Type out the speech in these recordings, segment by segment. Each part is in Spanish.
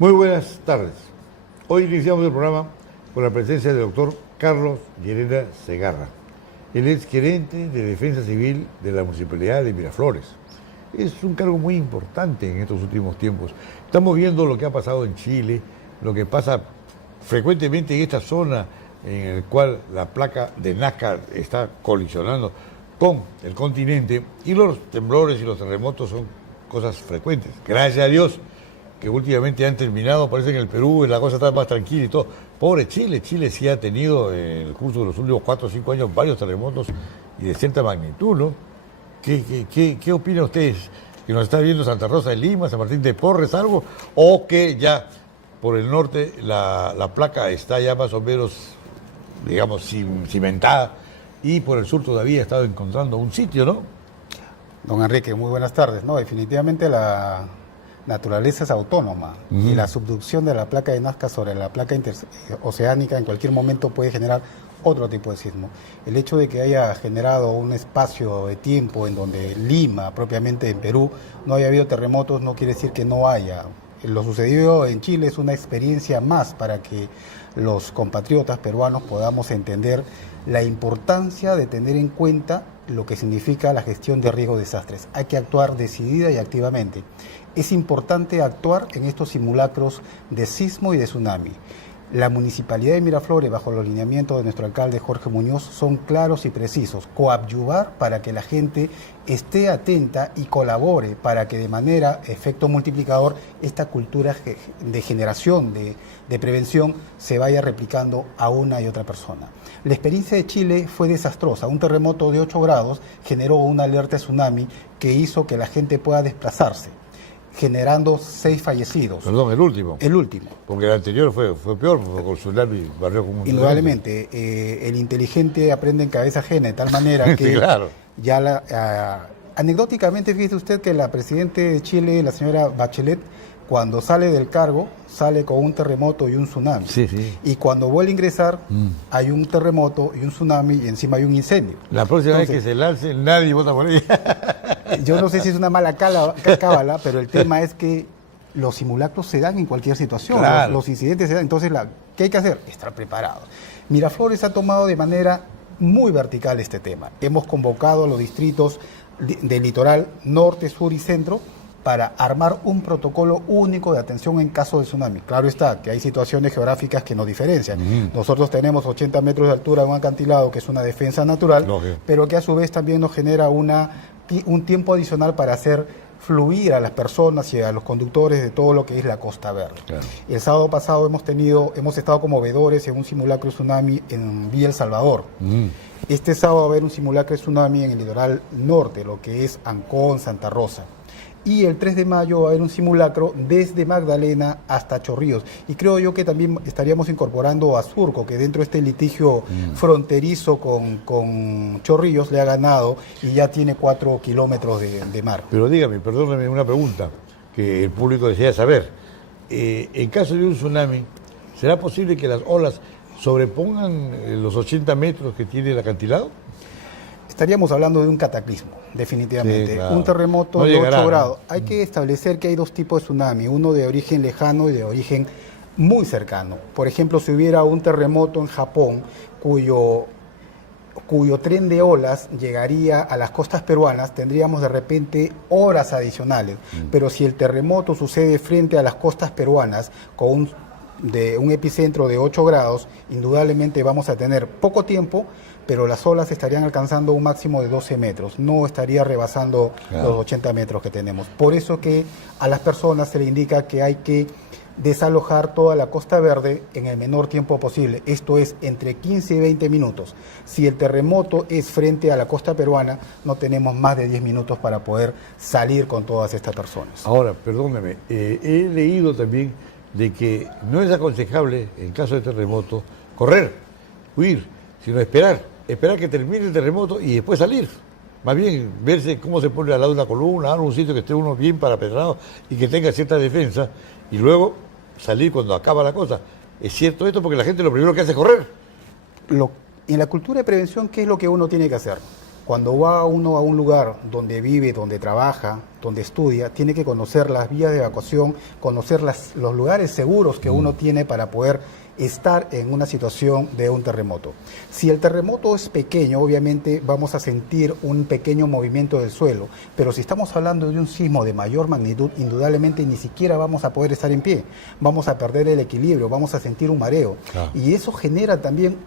Muy buenas tardes. Hoy iniciamos el programa con la presencia del doctor Carlos Llerena Segarra. Él es gerente de Defensa Civil de la Municipalidad de Miraflores. Es un cargo muy importante en estos últimos tiempos. Estamos viendo lo que ha pasado en Chile, lo que pasa frecuentemente en esta zona en el cual la placa de Nazca está colisionando con el continente, y los temblores y los terremotos son cosas frecuentes. Gracias a Dios que últimamente han terminado, parece que en el Perú la cosa está más tranquila y todo. Pobre Chile, Chile sí ha tenido en el curso de los últimos 4 o 5 años varios terremotos y de cierta magnitud, ¿no? ¿Qué opina ustedes? ¿Que nos está viendo Santa Rosa de Lima, San Martín de Porres, algo? ¿O que ya por el norte la placa está ya más o menos, digamos, cimentada, y por el sur todavía ha estado encontrando un sitio, ¿no? Don Enrique, muy buenas tardes. No, definitivamente la naturaleza es autónoma y la subducción de la placa de Nazca sobre la placa oceánica en cualquier momento puede generar otro tipo de sismo. El hecho de que haya generado un espacio de tiempo en donde Lima, propiamente en Perú, no haya habido terremotos, no quiere decir que no haya. Lo sucedido en Chile es una experiencia más para que los compatriotas peruanos podamos entender la importancia de tener en cuenta lo que significa la gestión de riesgos de desastres. Hay que actuar decidida y activamente. Es importante actuar en estos simulacros de sismo y de tsunami. La Municipalidad de Miraflores, bajo los lineamientos de nuestro alcalde Jorge Muñoz, son claros y precisos. Coadyuvar para que la gente esté atenta y colabore para que de manera, efecto multiplicador, esta cultura de generación, de prevención, se vaya replicando a una y otra persona. La experiencia de Chile fue desastrosa. Un terremoto de 8 grados generó una alerta de tsunami que hizo que la gente pueda desplazarse, generando 6 fallecidos. Perdón, el último. El último. Porque el anterior fue peor, porque con tsunami barrió como un... Indudablemente, el inteligente aprende en cabeza ajena, de tal manera que sí, claro. Ya anecdóticamente, fíjese usted que la presidenta de Chile, la señora Bachelet, cuando sale del cargo, sale con un terremoto y un tsunami. Sí, sí. Y cuando vuelve a ingresar, hay un terremoto y un tsunami y encima hay un incendio. La próxima vez que se lance, nadie vota por ella. Yo no sé si es una mala cábala, pero el tema es que los simulacros se dan en cualquier situación, claro. los incidentes se dan. Entonces, ¿qué hay que hacer? Estar preparados. Miraflores ha tomado de manera muy vertical este tema. Hemos convocado a los distritos del litoral norte, sur y centro para armar un protocolo único de atención en caso de tsunami. Claro está, que hay situaciones geográficas que nos diferencian. Nosotros tenemos 80 metros de altura de un acantilado, que es una defensa natural, pero que a su vez también nos genera un tiempo adicional para hacer fluir a las personas y a los conductores de todo lo que es la Costa Verde. Claro. El sábado pasado hemos estado como veedores en un simulacro de tsunami en Villa El Salvador. Este sábado va a haber un simulacro de tsunami en el litoral norte, lo que es Ancón, Santa Rosa. Y el 3 de mayo va a haber un simulacro desde Magdalena hasta Chorrillos. Y creo yo que también estaríamos incorporando a Surco, que dentro de este litigio fronterizo con Chorrillos le ha ganado y ya tiene 4 kilómetros de mar. Pero dígame, perdóname una pregunta que el público desea saber. En caso de un tsunami, ¿será posible que las olas sobrepongan los 80 metros que tiene el acantilado? Estaríamos hablando de un cataclismo, definitivamente. Sí, claro. Un terremoto no de 8 grados. ¿No? Hay que establecer que hay 2 tipos de tsunami, uno de origen lejano y de origen muy cercano. Por ejemplo, si hubiera un terremoto en Japón cuyo tren de olas llegaría a las costas peruanas, tendríamos de repente horas adicionales. Pero si el terremoto sucede frente a las costas peruanas con un epicentro de 8 grados, indudablemente vamos a tener poco tiempo, pero las olas estarían alcanzando un máximo de 12 metros, no estaría rebasando los 80 metros que tenemos. Por eso que a las personas se le indica que hay que desalojar toda la Costa Verde en el menor tiempo posible, esto es entre 15 y 20 minutos. Si el terremoto es frente a la costa peruana, no tenemos más de 10 minutos para poder salir con todas estas personas. Ahora, perdóneme, he leído también de que no es aconsejable, en caso de terremoto, correr, huir, sino esperar que termine el terremoto y después salir. Más bien, verse cómo se pone al lado de una columna, un sitio que esté uno bien parapetrado y que tenga cierta defensa, y luego salir cuando acaba la cosa. ¿Es cierto esto? Porque la gente lo primero que hace es correr. En la cultura de prevención, ¿qué es lo que uno tiene que hacer? Cuando va uno a un lugar donde vive, donde trabaja, donde estudia, tiene que conocer las vías de evacuación, conocer los lugares seguros que uno tiene para poder estar en una situación de un terremoto. Si el terremoto es pequeño, obviamente vamos a sentir un pequeño movimiento del suelo, pero si estamos hablando de un sismo de mayor magnitud, indudablemente ni siquiera vamos a poder estar en pie, vamos a perder el equilibrio, vamos a sentir un mareo. Claro. Y eso genera también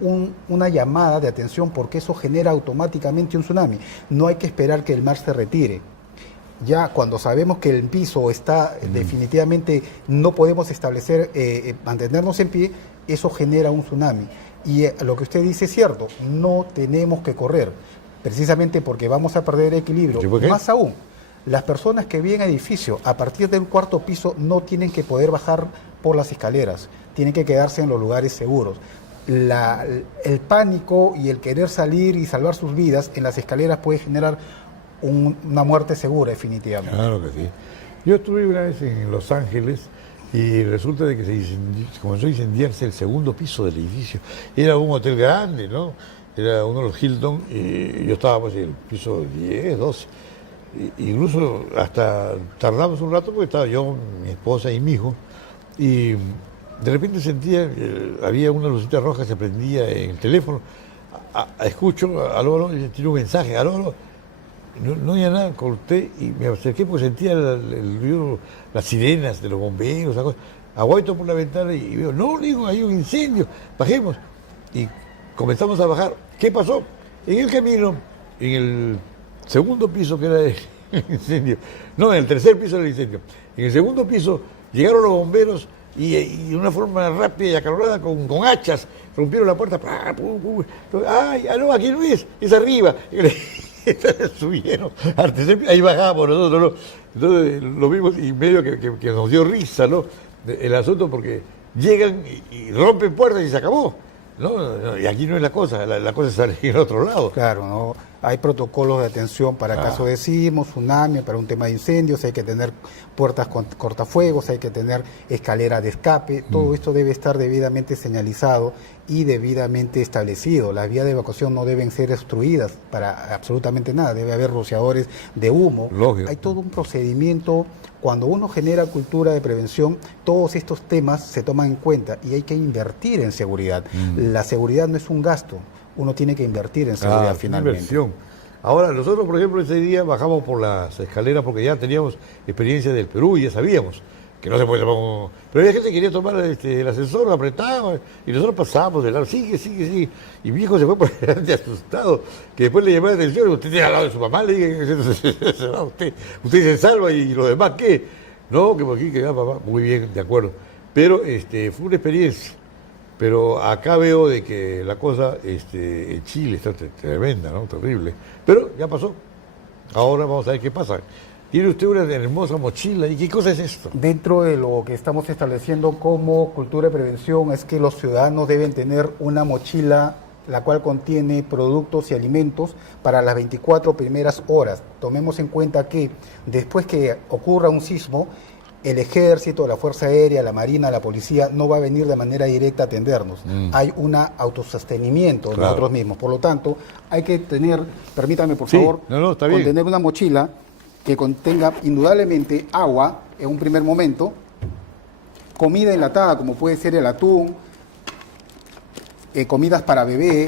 una llamada de atención, porque eso genera automáticamente un tsunami. No hay que esperar que el mar se retire. Ya cuando sabemos que el piso está definitivamente, no podemos establecer, mantenernos en pie, eso genera un tsunami. Y lo que usted dice es cierto, no tenemos que correr, precisamente porque vamos a perder equilibrio. Más aún, las personas que viven en edificio, a partir del cuarto piso, no tienen que poder bajar por las escaleras, tienen que quedarse en los lugares seguros. El pánico y el querer salir y salvar sus vidas en las escaleras puede generar una muerte segura, definitivamente. Claro que sí. Yo estuve una vez en Los Ángeles y resulta de que comenzó a incendiarse el segundo piso del edificio. Era un hotel grande, ¿no? Era uno de los Hilton y yo estaba pues en el piso 10, 12. Incluso hasta tardamos un rato porque estaba yo, mi esposa y mi hijo, y de repente sentía, había una lucita roja que se prendía en el teléfono. Escucho, aló, y tiene un mensaje, aló. No había nada, corté y me acerqué porque sentía el ruido, las sirenas de los bomberos, aguaito por la ventana y veo, no, digo, hay un incendio, bajemos. Y comenzamos a bajar. ¿Qué pasó? En el camino, en el segundo piso que era el incendio, no, en el tercer piso del incendio, en el segundo piso llegaron los bomberos y de una forma rápida y acalorada con hachas, rompieron la puerta, ¡ay, aló, aquí no es arriba! Subieron, ahí bajamos nosotros, ¿no? Entonces lo vimos y medio que nos dio risa, ¿no? El asunto porque llegan y rompen puertas y se acabó, ¿no? Y aquí no es la cosa, la cosa sale en otro lado. Claro, ¿no? Hay protocolos de atención para caso de sismo, tsunami, para un tema de incendios, hay que tener puertas cortafuegos, hay que tener escalera de escape, todo esto debe estar debidamente señalizado y debidamente establecido. Las vías de evacuación no deben ser obstruidas para absolutamente nada, debe haber rociadores de humo. Lógico. Hay todo un procedimiento. Cuando uno genera cultura de prevención, todos estos temas se toman en cuenta y hay que invertir en seguridad. La seguridad no es un gasto, uno tiene que invertir en seguridad finalmente. Inversión. Ahora, nosotros, por ejemplo, ese día bajamos por las escaleras porque ya teníamos experiencia del Perú y ya sabíamos que no se puede tomar. Pero había gente que quería tomar el ascensor, lo apretaba y nosotros pasábamos de lado, sigue. Y mi hijo se fue por delante asustado, que después le llamó la atención, usted tiene al lado de su mamá, le dije, usted se salva y los demás, ¿qué? No, que por aquí queda papá, muy bien, de acuerdo. Pero fue una experiencia. Pero acá veo de que la cosa en Chile está tremenda, ¿no? Terrible. Pero ya pasó. Ahora vamos a ver qué pasa. Tiene usted una hermosa mochila. ¿Y qué cosa es esto? Dentro de lo que estamos estableciendo como cultura de prevención es que los ciudadanos deben tener una mochila la cual contiene productos y alimentos para las 24 primeras horas. Tomemos en cuenta que después que ocurra un sismo, el ejército, la Fuerza Aérea, la Marina, la Policía no va a venir de manera directa a atendernos. Hay un autosostenimiento de nosotros mismos. Por lo tanto, hay que tener, permítame por favor, contener una mochila que contenga indudablemente agua en un primer momento, comida enlatada como puede ser el atún, comidas para bebé,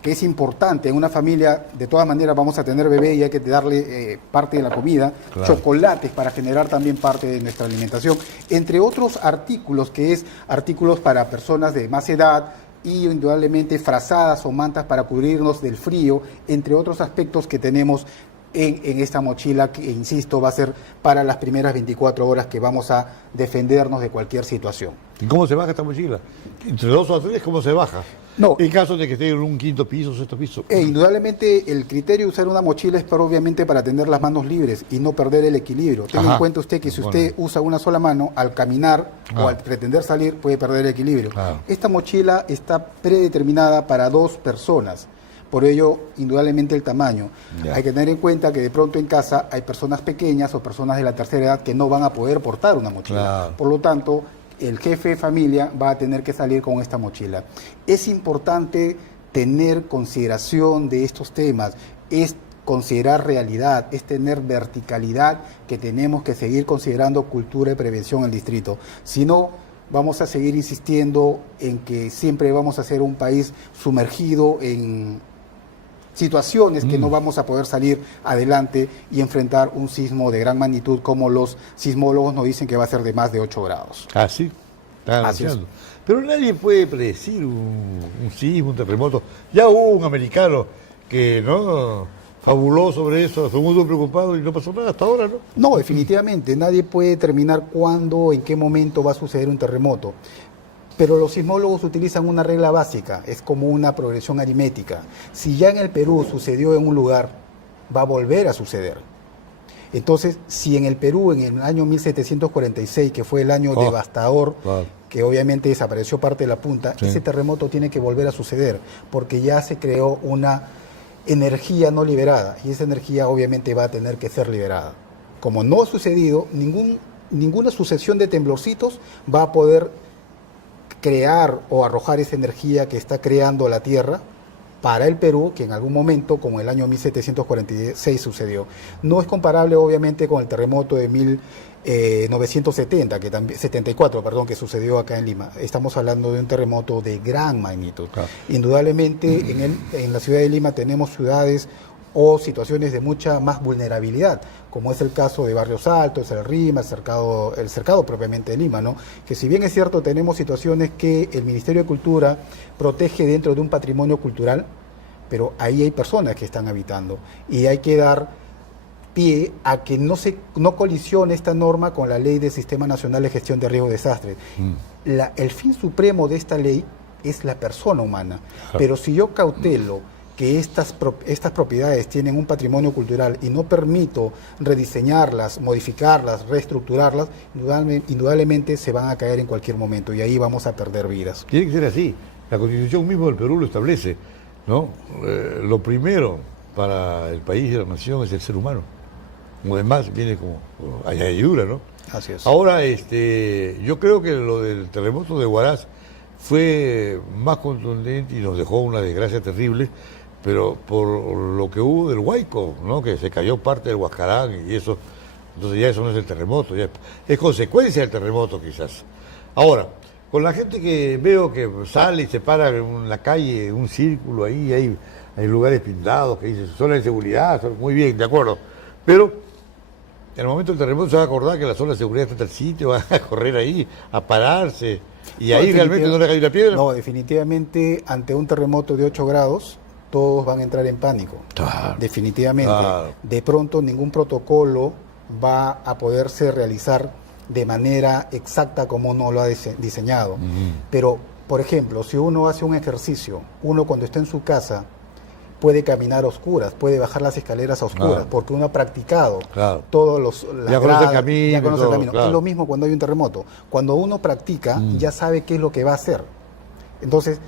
que es importante. En una familia, de todas maneras, vamos a tener bebé y hay que darle parte de la comida, chocolates para generar también parte de nuestra alimentación, entre otros artículos, que es artículos para personas de más edad y indudablemente frazadas o mantas para cubrirnos del frío, entre otros aspectos que tenemos en esta mochila que, insisto, va a ser para las primeras 24 horas que vamos a defendernos de cualquier situación. ¿Y cómo se baja esta mochila? ¿Entre 2 o 3 cómo se baja? No. En caso de que esté en un 5º piso, 6º piso. Indudablemente el criterio de usar una mochila es obviamente para tener las manos libres y no perder el equilibrio. Tenga en cuenta usted que si usted usa una sola mano, al caminar o al pretender salir puede perder el equilibrio. Esta mochila está predeterminada para 2 personas. Por ello, indudablemente el tamaño. Hay que tener en cuenta que de pronto en casa hay personas pequeñas o personas de la tercera edad que no van a poder portar una mochila. Por lo tanto, el jefe de familia va a tener que salir con esta mochila. Es importante tener consideración de estos temas. Es considerar realidad, es tener verticalidad que tenemos que seguir considerando cultura y prevención en el distrito. Si no, vamos a seguir insistiendo en que siempre vamos a ser un país sumergido en situaciones que no vamos a poder salir adelante y enfrentar un sismo de gran magnitud como los sismólogos nos dicen que va a ser de más de 8 grados. Ah, sí, están Así es. anunciando. Pero nadie puede predecir un sismo, un terremoto. Ya hubo un americano que no fabuló sobre eso, todo el mundo preocupado y no pasó nada hasta ahora, ¿no? No, definitivamente, nadie puede determinar cuándo, en qué momento va a suceder un terremoto. Pero los sismólogos utilizan una regla básica, es como una progresión aritmética. Si ya en el Perú sucedió en un lugar, va a volver a suceder. Entonces, si en el Perú, en el año 1746, que fue el año devastador, claro, que obviamente desapareció parte de la punta, sí, ese terremoto tiene que volver a suceder, porque ya se creó una energía no liberada, y esa energía obviamente va a tener que ser liberada. Como no ha sucedido, ninguna sucesión de temblorcitos va a poder crear o arrojar esa energía que está creando la Tierra para el Perú, que en algún momento, como el año 1746 sucedió. No es comparable obviamente con el terremoto de 1970, 74, perdón, que sucedió acá en Lima. Estamos hablando de un terremoto de gran magnitud. Claro. Indudablemente en la ciudad de Lima tenemos ciudades o situaciones de mucha más vulnerabilidad, como es el caso de Barrios Altos, el RIMA, el cercado propiamente de Lima, ¿no? Que si bien es cierto, tenemos situaciones que el Ministerio de Cultura protege dentro de un patrimonio cultural, pero ahí hay personas que están habitando y hay que dar pie a que no colisione esta norma con la Ley del Sistema Nacional de Gestión de Riesgos de Desastres. El fin supremo de esta ley es la persona humana, pero si yo cautelo que estas propiedades tienen un patrimonio cultural y no permito rediseñarlas, modificarlas, reestructurarlas, indudablemente se van a caer en cualquier momento y ahí vamos a perder vidas. Tiene que ser así. La Constitución mismo del Perú lo establece, ¿no? Lo primero para el país y la nación es el ser humano. Como demás viene como añadidura, ¿no? Así es. Ahora, yo creo que lo del terremoto de Huaraz fue más contundente y nos dejó una desgracia terrible, pero por lo que hubo del Huayco, ¿no? Que se cayó parte del Huascarán y eso, entonces ya eso no es el terremoto, ya es consecuencia del terremoto quizás. Ahora, con la gente que veo que sale y se para en la calle, en un círculo ahí, hay lugares pintados que dicen zona de seguridad, muy bien, de acuerdo, pero en el momento del terremoto se va a acordar que la zona de seguridad está en tal sitio, van a correr ahí, a pararse, y ahí realmente no le cae la piedra. No, definitivamente ante un terremoto de 8 grados, todos van a entrar en pánico, claro, definitivamente. Claro. De pronto ningún protocolo va a poderse realizar de manera exacta como uno lo ha diseñado. Pero, por ejemplo, si uno hace un ejercicio, uno cuando está en su casa puede caminar a oscuras, puede bajar las escaleras a oscuras, porque uno ha practicado todos ya conoce el camino. Ya conoce el camino. Es lo mismo cuando hay un terremoto. Cuando uno practica, ya sabe qué es lo que va a hacer. Entonces,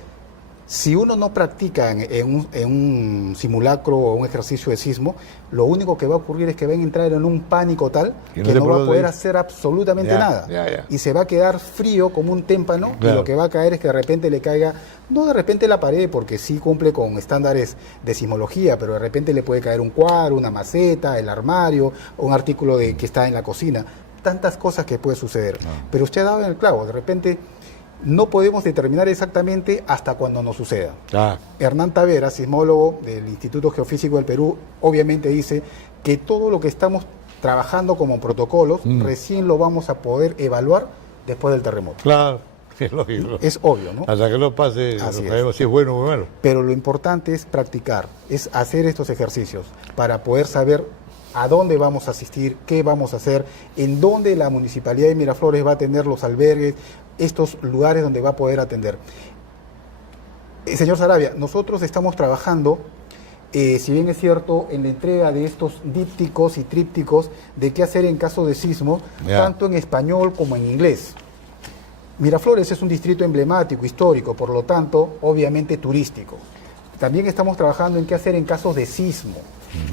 si uno no practica en un simulacro o un ejercicio de sismo, lo único que va a ocurrir es que van a entrar en un pánico tal que no va a poder hacer absolutamente nada. Y se va a quedar frío como un témpano, y lo que va a caer es que de repente le caiga, no de repente la pared, porque sí cumple con estándares de sismología, pero de repente le puede caer un cuadro, una maceta, el armario, o un artículo que está en la cocina. Tantas cosas que puede suceder. Pero usted ha dado en el clavo, de repente no podemos determinar exactamente hasta cuando nos suceda. Hernán Tavera, sismólogo del Instituto Geofísico del Perú, obviamente dice que todo lo que estamos trabajando como protocolos recién lo vamos a poder evaluar después del terremoto. Claro, es lógico. Es obvio, ¿no? Hasta que no pase, no sabemos si es bueno o malo. Pero lo importante es practicar, es hacer estos ejercicios para poder saber a dónde vamos a asistir, qué vamos a hacer, en dónde la Municipalidad de Miraflores va a tener los albergues, estos lugares donde va a poder atender. Señor Saravia, nosotros estamos trabajando, si bien es cierto, en la entrega de estos dípticos y trípticos de qué hacer en caso de sismo, tanto en español como en inglés. Miraflores es un distrito emblemático, histórico, por lo tanto, obviamente turístico. También estamos trabajando en qué hacer en casos de sismo,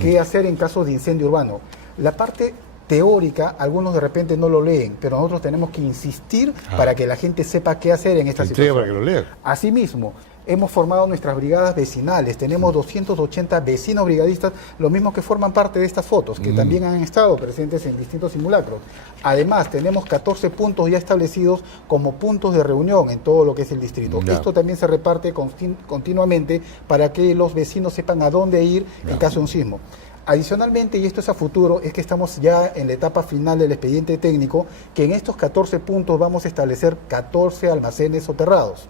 qué hacer en casos de incendio urbano. La parte teórica, algunos de repente no lo leen, pero nosotros tenemos que insistir para que la gente sepa qué hacer en esta situación. Para que lo lean. Asimismo, hemos formado nuestras brigadas vecinales, tenemos 280 vecinos brigadistas, los mismos que forman parte de estas fotos, que también han estado presentes en distintos simulacros. Además, tenemos 14 puntos ya establecidos como puntos de reunión en todo lo que es el distrito. Esto también se reparte continuamente para que los vecinos sepan a dónde ir en caso de un sismo. Adicionalmente, y esto es a futuro, es que estamos ya en la etapa final del expediente técnico, que en estos 14 puntos vamos a establecer 14 almacenes soterrados.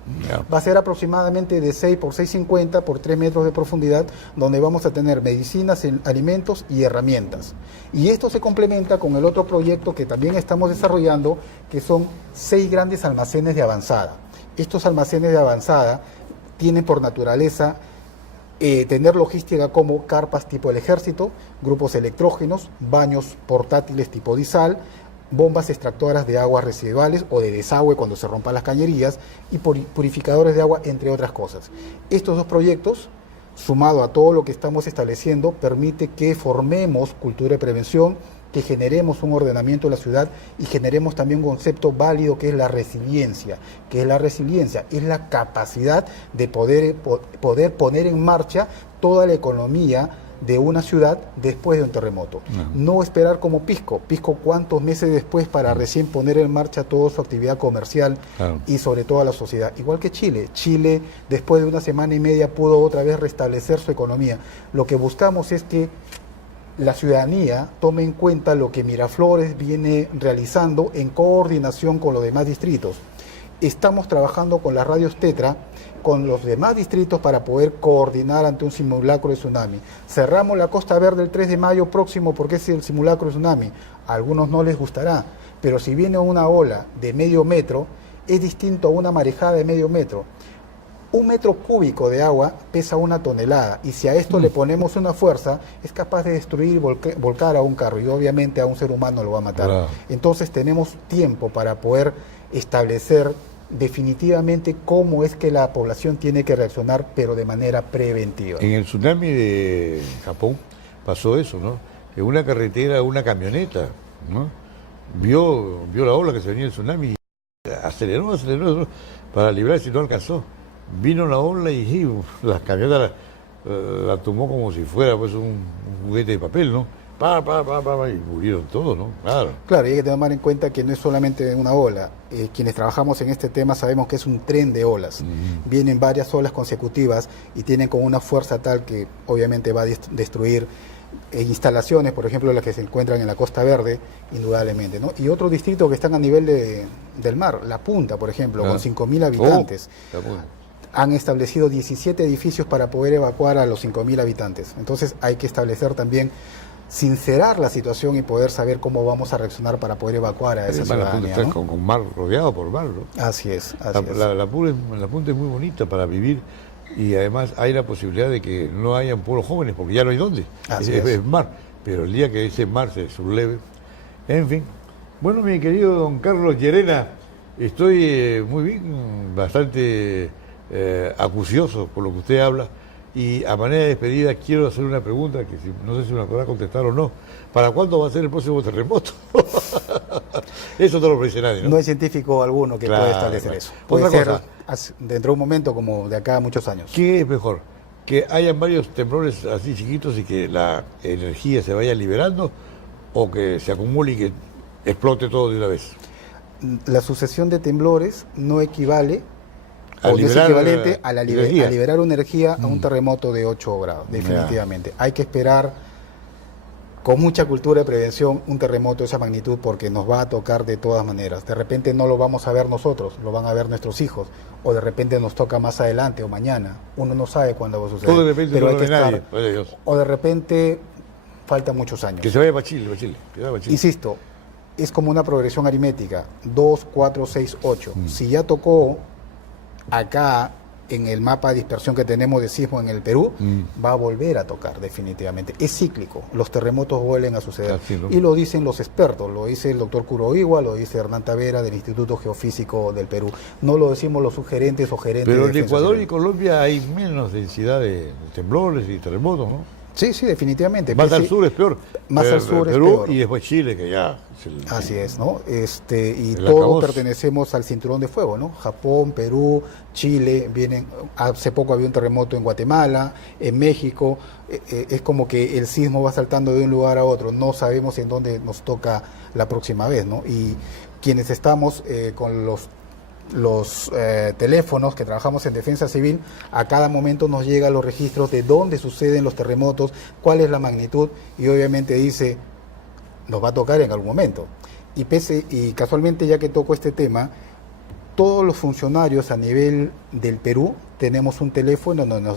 Va a ser aproximadamente de 6 por 6,50 por 3 metros de profundidad, donde vamos a tener medicinas, alimentos y herramientas. Y esto se complementa con el otro proyecto que también estamos desarrollando, que son 6 grandes almacenes de avanzada. Estos almacenes de avanzada tienen por naturaleza tener logística como carpas tipo el ejército, grupos electrógenos, baños portátiles tipo disal, bombas extractoras de aguas residuales o de desagüe cuando se rompan las cañerías y purificadores de agua, entre otras cosas. Estos dos proyectos, sumado a todo lo que estamos estableciendo, permite que formemos cultura de prevención, que generemos un ordenamiento de la ciudad y generemos también un concepto válido que es la resiliencia. ¿Qué es la resiliencia? Es la capacidad de poder poner en marcha toda la economía de una ciudad después de un terremoto. No esperar como Pisco. Pisco cuántos meses después para recién poner en marcha toda su actividad comercial y sobre todo a la sociedad. Igual que Chile. Chile después de una semana y media pudo otra vez restablecer su economía. Lo que buscamos es que la ciudadanía tome en cuenta lo que Miraflores viene realizando en coordinación con los demás distritos. Estamos trabajando con las radios Tetra, con los demás distritos para poder coordinar ante un simulacro de tsunami. Cerramos la Costa Verde el 3 de mayo próximo porque es el simulacro de tsunami. A algunos no les gustará, pero si viene una ola de medio metro, es distinto a una marejada de medio metro. 1 metro cúbico de agua pesa 1 tonelada y si a esto le ponemos una fuerza es capaz de destruir y volcar a un carro y obviamente a un ser humano lo va a matar. Entonces tenemos tiempo para poder establecer definitivamente cómo es que la población tiene que reaccionar, pero de manera preventiva. En el tsunami de Japón pasó eso, ¿no? En una carretera, una camioneta, ¿no? Vio la ola que se venía el tsunami y aceleró para librarse y no alcanzó. Vino la ola y la camioneta la tomó como si fuera pues un juguete de papel, ¿no? Y murieron todos, ¿no? Claro, y hay que tomar en cuenta que no es solamente una ola. Quienes trabajamos en este tema sabemos que es un tren de olas. Vienen varias olas consecutivas y tienen con una fuerza tal que obviamente va a destruir instalaciones, por ejemplo, las que se encuentran en la Costa Verde, indudablemente, ¿no? Y otros distritos que están a nivel del mar, La Punta, por ejemplo, con 5.000 habitantes. Han establecido 17 edificios para poder evacuar a los 5.000 habitantes. Entonces hay que establecer también, sincerar la situación y poder saber cómo vamos a reaccionar para poder evacuar a esa ciudadanía, ¿no? Está con mar, rodeado por mar, ¿no? Así es. La Punta es muy bonita para vivir y además hay la posibilidad de que no hayan pueblos jóvenes porque ya no hay dónde. Es mar, pero el día que ese mar se subleve, en fin. Bueno, mi querido don Carlos Llerena, estoy muy bien, bastante acucioso por lo que usted habla y a manera de despedida quiero hacer una pregunta que no sé si me podrá contestar o no. ¿Para cuándo va a ser el próximo terremoto? Eso no lo predice nadie, ¿no? No hay científico alguno que pueda establecer eso. Puede ser dentro de un momento como de acá a muchos años. ¿Qué es mejor? ¿Que hayan varios temblores así chiquitos y que la energía se vaya liberando o que se acumule y que explote todo de una vez? La sucesión de temblores no equivale a o no es equivalente a liberar una energía a un terremoto de 8 grados, definitivamente. Hay que esperar con mucha cultura de prevención un terremoto de esa magnitud porque nos va a tocar de todas maneras. De repente no lo vamos a ver nosotros, lo van a ver nuestros hijos, o de repente nos toca más adelante o mañana. Uno no sabe cuándo va a suceder. O de repente pero no hay que estar, nadie. o de repente faltan muchos años. Que se vaya para Chile, Insisto, es como una progresión aritmética, 2, 4, 6, 8. Si ya tocó acá en el mapa de dispersión que tenemos de sismo en el Perú, va a volver a tocar definitivamente. Es cíclico, los terremotos vuelven a suceder. Así, ¿no? Y lo dicen los expertos, lo dice el doctor Kuroiwa, lo dice Hernán Tavera del Instituto Geofísico del Perú. No lo decimos los sugerentes o gerentes. Pero en Ecuador y Colombia hay menos densidad de temblores y terremotos, ¿no? Sí, sí, definitivamente. Más al Sí, sur es peor. más al sur es Perú peor. y después Chile, que ya es Así es, ¿no? Y el todos acabose. pertenecemos al cinturón de fuego, ¿no? Japón, Perú, Chile, vienen, hace poco había un terremoto en Guatemala, en México, es como que el sismo va saltando de un lugar a otro, no sabemos en dónde nos toca la próxima vez, ¿no? Y quienes estamos con los teléfonos que trabajamos en defensa civil, a cada momento nos llegan los registros de dónde suceden los terremotos, cuál es la magnitud, y obviamente dice, nos va a tocar en algún momento. Y casualmente, ya que toco este tema, todos los funcionarios a nivel del Perú tenemos un teléfono donde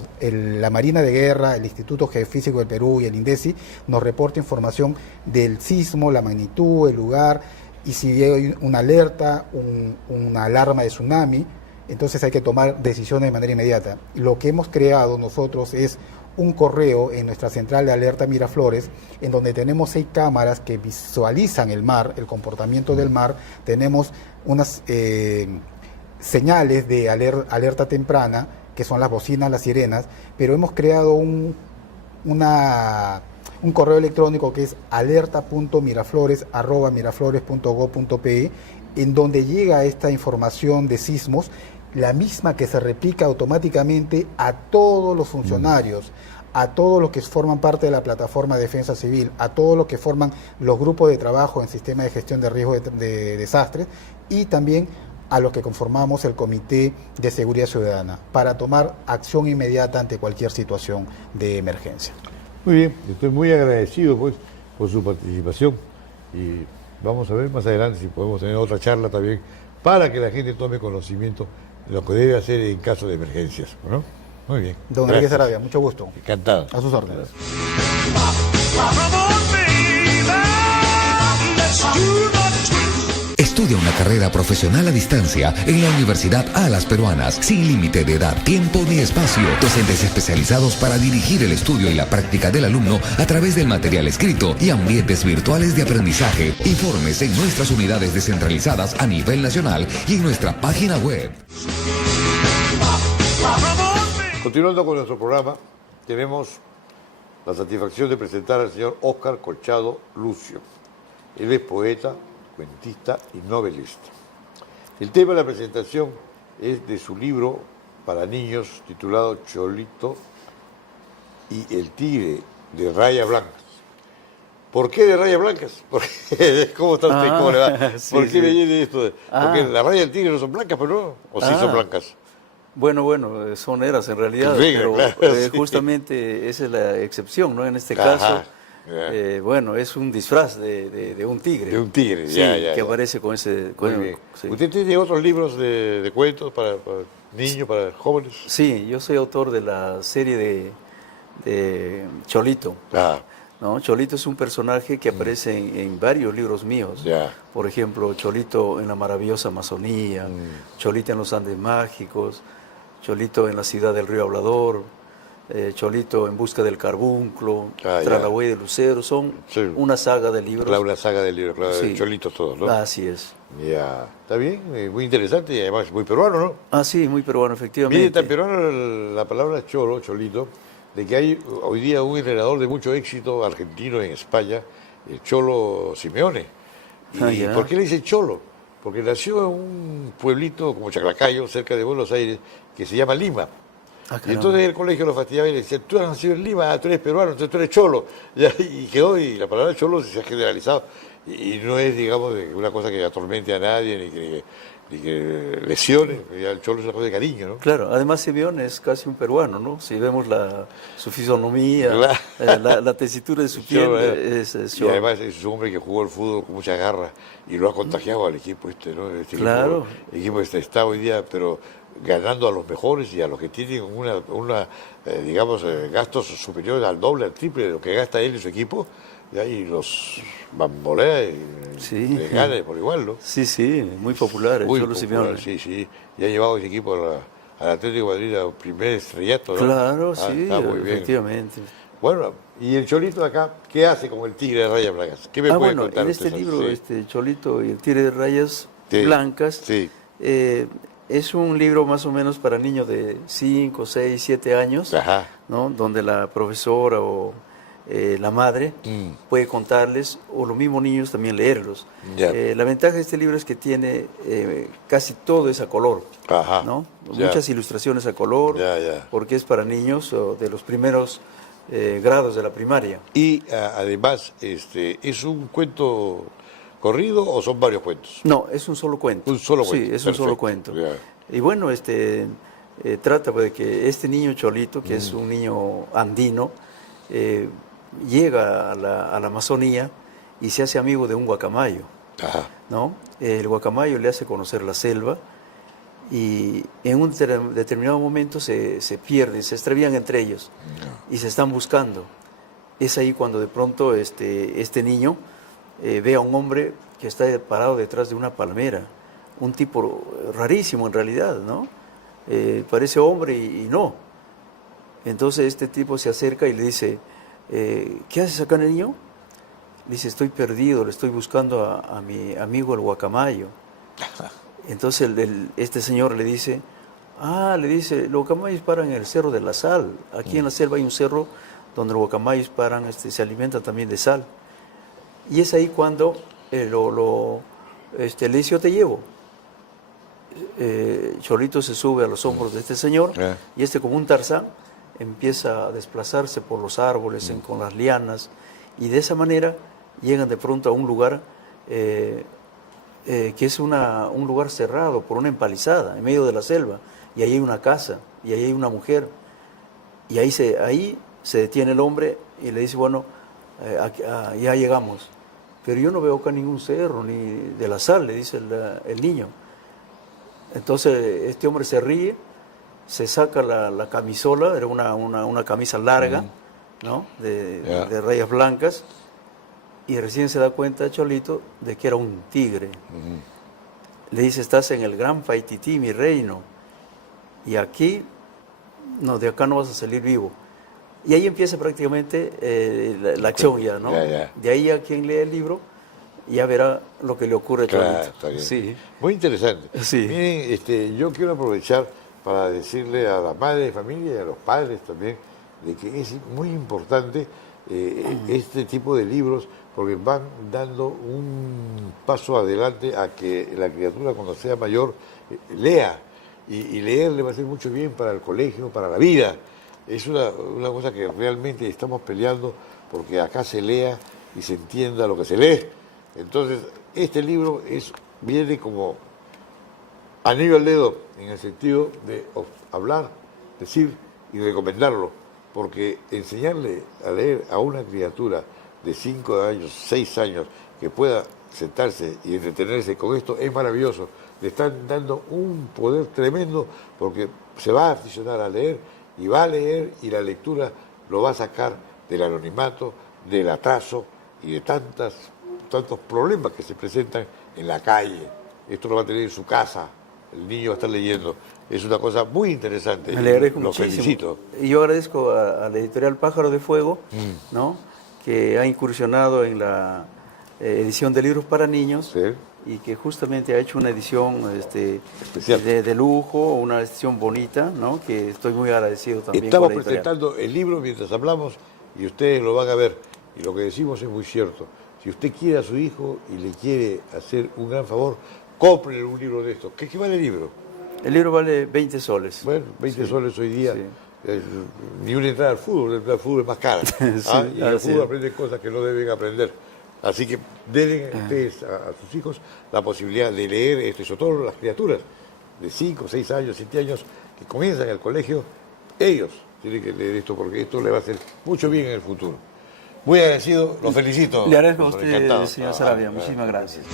la Marina de Guerra, el Instituto Geofísico del Perú y el INDECI nos reporta información del sismo, la magnitud, el lugar, y si hay una alerta, una alarma de tsunami, entonces hay que tomar decisiones de manera inmediata. Lo que hemos creado nosotros es un correo en nuestra central de alerta Miraflores, en donde tenemos 6 cámaras que visualizan el mar, el comportamiento del mar, tenemos unas señales de alerta temprana, que son las bocinas, las sirenas, pero hemos creado un correo electrónico que es alerta.miraflores@miraflores.gov.pe, en donde llega esta información de sismos, la misma que se replica automáticamente a todos los funcionarios, a todos los que forman parte de la plataforma de defensa civil, a todos los que forman los grupos de trabajo en sistema de gestión de riesgo de desastres, y también a los que conformamos el Comité de Seguridad Ciudadana, para tomar acción inmediata ante cualquier situación de emergencia. Muy bien, estoy muy agradecido pues por su participación y vamos a ver más adelante si podemos tener otra charla también para que la gente tome conocimiento de lo que debe hacer en caso de emergencias, ¿no? Muy bien. Don Enrique Sarabia, mucho gusto. Encantado. A sus órdenes. Estudia una carrera profesional a distancia en la Universidad Alas Peruanas, sin límite de edad, tiempo ni espacio. Docentes especializados para dirigir el estudio y la práctica del alumno a través del material escrito y ambientes virtuales de aprendizaje. Informes en nuestras unidades descentralizadas a nivel nacional y en nuestra página web. Continuando con nuestro programa, tenemos la satisfacción de presentar al señor Óscar Colchado Lucio. Él es poeta, cuentista y novelista. El tema de la presentación es de su libro para niños titulado Cholito y el tigre de rayas blancas. ¿Por qué de rayas blancas? Porque, ¿cómo está usted? ¿Cómo le va? Sí, ¿Por qué sí. me viene esto? Porque las rayas del tigre no son blancas, pero no. ¿O sí son blancas? Bueno, son negras en realidad, Negra, pero claro, sí. justamente esa es la excepción, ¿no? En este Ajá, caso, ya. bueno, es un disfraz de un tigre. De un tigre, sí, ya, que ya. aparece con ese... Muy bien. sí. ¿Usted tiene otros libros de cuentos para niños, para jóvenes? Sí, yo soy autor de la serie de Cholito. Ah, ¿No? Cholito es un personaje que aparece en varios libros míos. ya. Por ejemplo, Cholito en la maravillosa Amazonía, Cholito en los Andes Mágicos, Cholito en la ciudad del Río Hablador, Cholito en busca del carbunclo, Ah, Tras ya. la huella de Lucero. Son Sí. una saga de libros. Claro, una saga de libros, claro, de Sí. cholitos todos, ¿no? Así es. Ya, está bien, muy interesante y además muy peruano, ¿no? Ah, sí, muy peruano, efectivamente. Mire, tan peruano la palabra cholo, cholito, de que hay hoy día un entrenador de mucho éxito argentino en España, el Cholo Simeone. Ah, ¿Y ya. por qué le dice cholo? Porque nació en un pueblito como Chaclacayo, cerca de Buenos Aires, que se llama Lima. Ah, Y caramba. entonces el colegio lo fastidiaba y le decía, tú has nacido en Lima, tú eres peruano, entonces tú eres cholo. Y quedó, y la palabra cholo se ha generalizado. Y no es, digamos, una cosa que atormente a nadie, ni que lesione. Ya el cholo es una cosa de cariño, ¿no? Claro, además Simeone es casi un peruano, ¿no? Si vemos su fisonomía, Claro. la tesitura de su piel, Cholo, es y cholo. además es un hombre que jugó al fútbol con mucha garra y lo ha contagiado al equipo ¿no? Este Claro. El equipo está hoy día, pero ganando a los mejores y a los que tienen digamos, gastos superiores al doble, al triple de lo que gasta él y su equipo, ya, y los bambolea y Sí. les gana por igual, ¿no? Sí, sí, muy popular el Muy Cholo popular, Simeone. sí, sí. Y ha llevado ese equipo al Atlético de Madrid al primer estrellato, ¿no? Claro, Ah, sí, está muy bien. efectivamente. Bueno, y el Cholito de acá, ¿qué hace con el tigre de rayas blancas? ¿Qué me puede Bueno, contar en usted este sobre libro, eso? Sí. Cholito y el tigre de rayas Sí, blancas, sí. Es un libro más o menos para niños de 5, 6, 7 años, Ajá. ¿no? Donde la profesora o la madre puede contarles, o los mismos niños también leerlos. Ya. La ventaja de este libro es que tiene casi todo es a color, Ajá. ¿no? Ya. Muchas ilustraciones a color, Ya. porque es para niños de los primeros grados de la primaria. Y además, ¿es un cuento corrido o son varios cuentos? No, es un solo cuento. Un solo cuento. Sí, es un solo cuento. Ya. Y bueno, trata pues, de que este niño Cholito, que es un niño andino, llega a la Amazonía y se hace amigo de un guacamayo, Ajá. ¿no? El guacamayo le hace conocer la selva y en un determinado momento se pierden, se extravían entre ellos y se están buscando. Es ahí cuando de pronto este niño ve a un hombre que está parado detrás de una palmera, un tipo rarísimo en realidad, ¿no? Parece hombre y no. Entonces este tipo se acerca y le dice, ¿qué haces acá, niño? Le dice, estoy perdido, le estoy buscando a mi amigo el guacamayo. Entonces este señor le dice, los guacamayos paran en el Cerro de la Sal. Aquí en la selva hay un cerro donde los guacamayos paran, se alimentan también de sal. Y es ahí cuando le dice, yo te llevo. Cholito se sube a los hombros de este señor y como un Tarzán empieza a desplazarse por los árboles, con las lianas, y de esa manera llegan de pronto a un lugar que es un lugar cerrado por una empalizada en medio de la selva, y ahí hay una casa y ahí hay una mujer, y ahí se detiene el hombre y le dice, bueno, ya llegamos, pero yo no veo acá ningún cerro ni de la sal, le dice el niño. Entonces este hombre se ríe, se saca la camisola, era una camisa larga, ¿no? de rayas blancas, y recién se da cuenta Cholito de que era un tigre. Le dice, estás en el Gran Paitití, mi reino, y aquí, no, de acá no vas a salir vivo. Y ahí empieza prácticamente la acción ya, ¿no? De ahí a quien lee el libro ya verá lo que le ocurre a Cholito. Está bien. Sí. Muy interesante. Sí. Miren, yo quiero aprovechar para decirle a las madres de familia y a los padres también de que es muy importante este tipo de libros, porque van dando un paso adelante a que la criatura cuando sea mayor lea, y leer le va a hacer mucho bien para el colegio, para la vida. Es una cosa que realmente estamos peleando porque acá se lea y se entienda lo que se lee. Entonces, este libro viene como anillo al dedo en el sentido de hablar, decir y recomendarlo, porque enseñarle a leer a una criatura de 5 años, 6 años, que pueda sentarse y entretenerse con esto, es maravilloso. Le están dando un poder tremendo porque se va a aficionar a leer y va a leer, y la lectura lo va a sacar del anonimato, del atraso y de tantos problemas que se presentan en la calle. Esto lo va a tener en su casa, el niño va a estar leyendo. Es una cosa muy interesante. Me le agradezco lo muchísimo. Felicito. Y yo agradezco a la editorial Pájaro de Fuego, ¿no? Que ha incursionado en la edición de libros para niños, Sí. y que justamente ha hecho una edición Especial. de lujo, una edición bonita, ¿no? Que estoy muy agradecido también. Estamos con la editorial. presentando el libro mientras hablamos y ustedes lo van a ver. Y lo que decimos es muy cierto. Si usted quiere a su hijo y le quiere hacer un gran favor, cómprele un libro de estos. ¿Qué vale el libro? El libro vale 20 soles. Bueno, 20 Sí, soles hoy día. sí. Ni una entrada al fútbol, la entrada al fútbol es más cara. Sí, Y en el así fútbol es. aprenden cosas que no deben aprender. Así que denle ustedes a sus hijos la posibilidad de leer esto, y sobre todo las criaturas de 5, 6 años, 7 años, que comienzan el colegio, ellos tienen que leer esto porque esto le va a hacer mucho bien en el futuro. Muy agradecido, lo felicito. Le agradezco a Profesor, usted, encantado. señor Sarabia. Muchísimas gracias.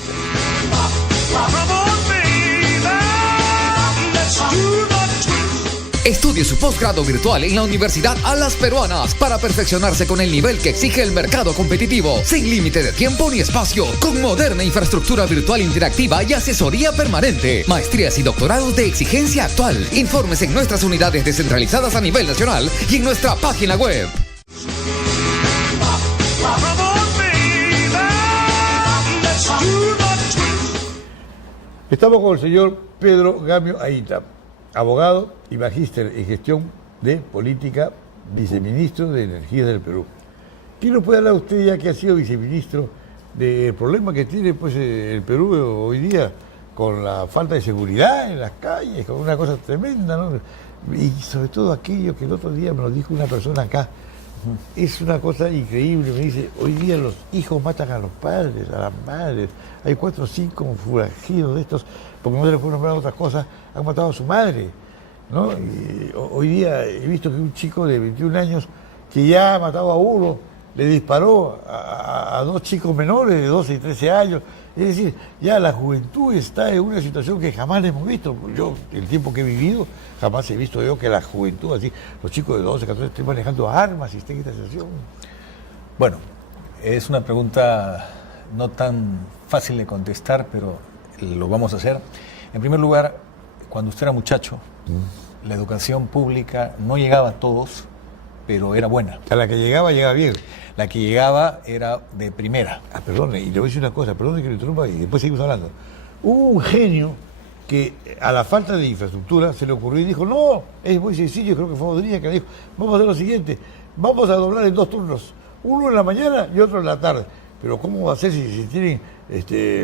Estudie su posgrado virtual en la Universidad A Las Peruanas para perfeccionarse con el nivel que exige el mercado competitivo, sin límite de tiempo ni espacio, con moderna infraestructura virtual interactiva y asesoría permanente. Maestrías y doctorados de exigencia actual. Informes en nuestras unidades descentralizadas a nivel nacional y en nuestra página web. Estamos con el señor Pedro Gamio Aita, abogado y magíster en gestión de política viceministro de Energía del Perú. ¿Qué nos puede hablar usted, ya que ha sido viceministro, del problema que tiene pues el Perú hoy día con la falta de seguridad en las calles, con una cosa tremenda, ¿no? Y sobre todo aquello que el otro día me lo dijo una persona acá, es una cosa increíble, me dice, hoy día los hijos matan a los padres, a las madres, hay 4 o 5 forajidos de estos, porque no se les puede nombrar otras cosas, han matado a su madre, ¿no? Y hoy día he visto que un chico de 21 años que ya ha matado a uno, le disparó a 2 chicos menores de 12 y 13 años. Es decir, ya la juventud está en una situación que jamás hemos visto. Yo, el tiempo que he vivido, jamás he visto yo que la juventud, así, los chicos de 12, 14, estén manejando armas y estén en esta situación. Bueno, es una pregunta no tan fácil de contestar, pero lo vamos a hacer. En primer lugar, cuando usted era muchacho, la educación pública no llegaba a todos, pero era buena. A la que llegaba bien. La que llegaba era de primera. Perdone, y le voy a decir una cosa, perdone que lo interrumpa y después seguimos hablando. Hubo un genio que a la falta de infraestructura se le ocurrió y dijo, no, es muy sencillo, creo que fue Rodríguez que dijo, vamos a hacer lo siguiente, vamos a doblar en 2 turnos, uno en la mañana y otro en la tarde. Pero ¿cómo va a ser si tienen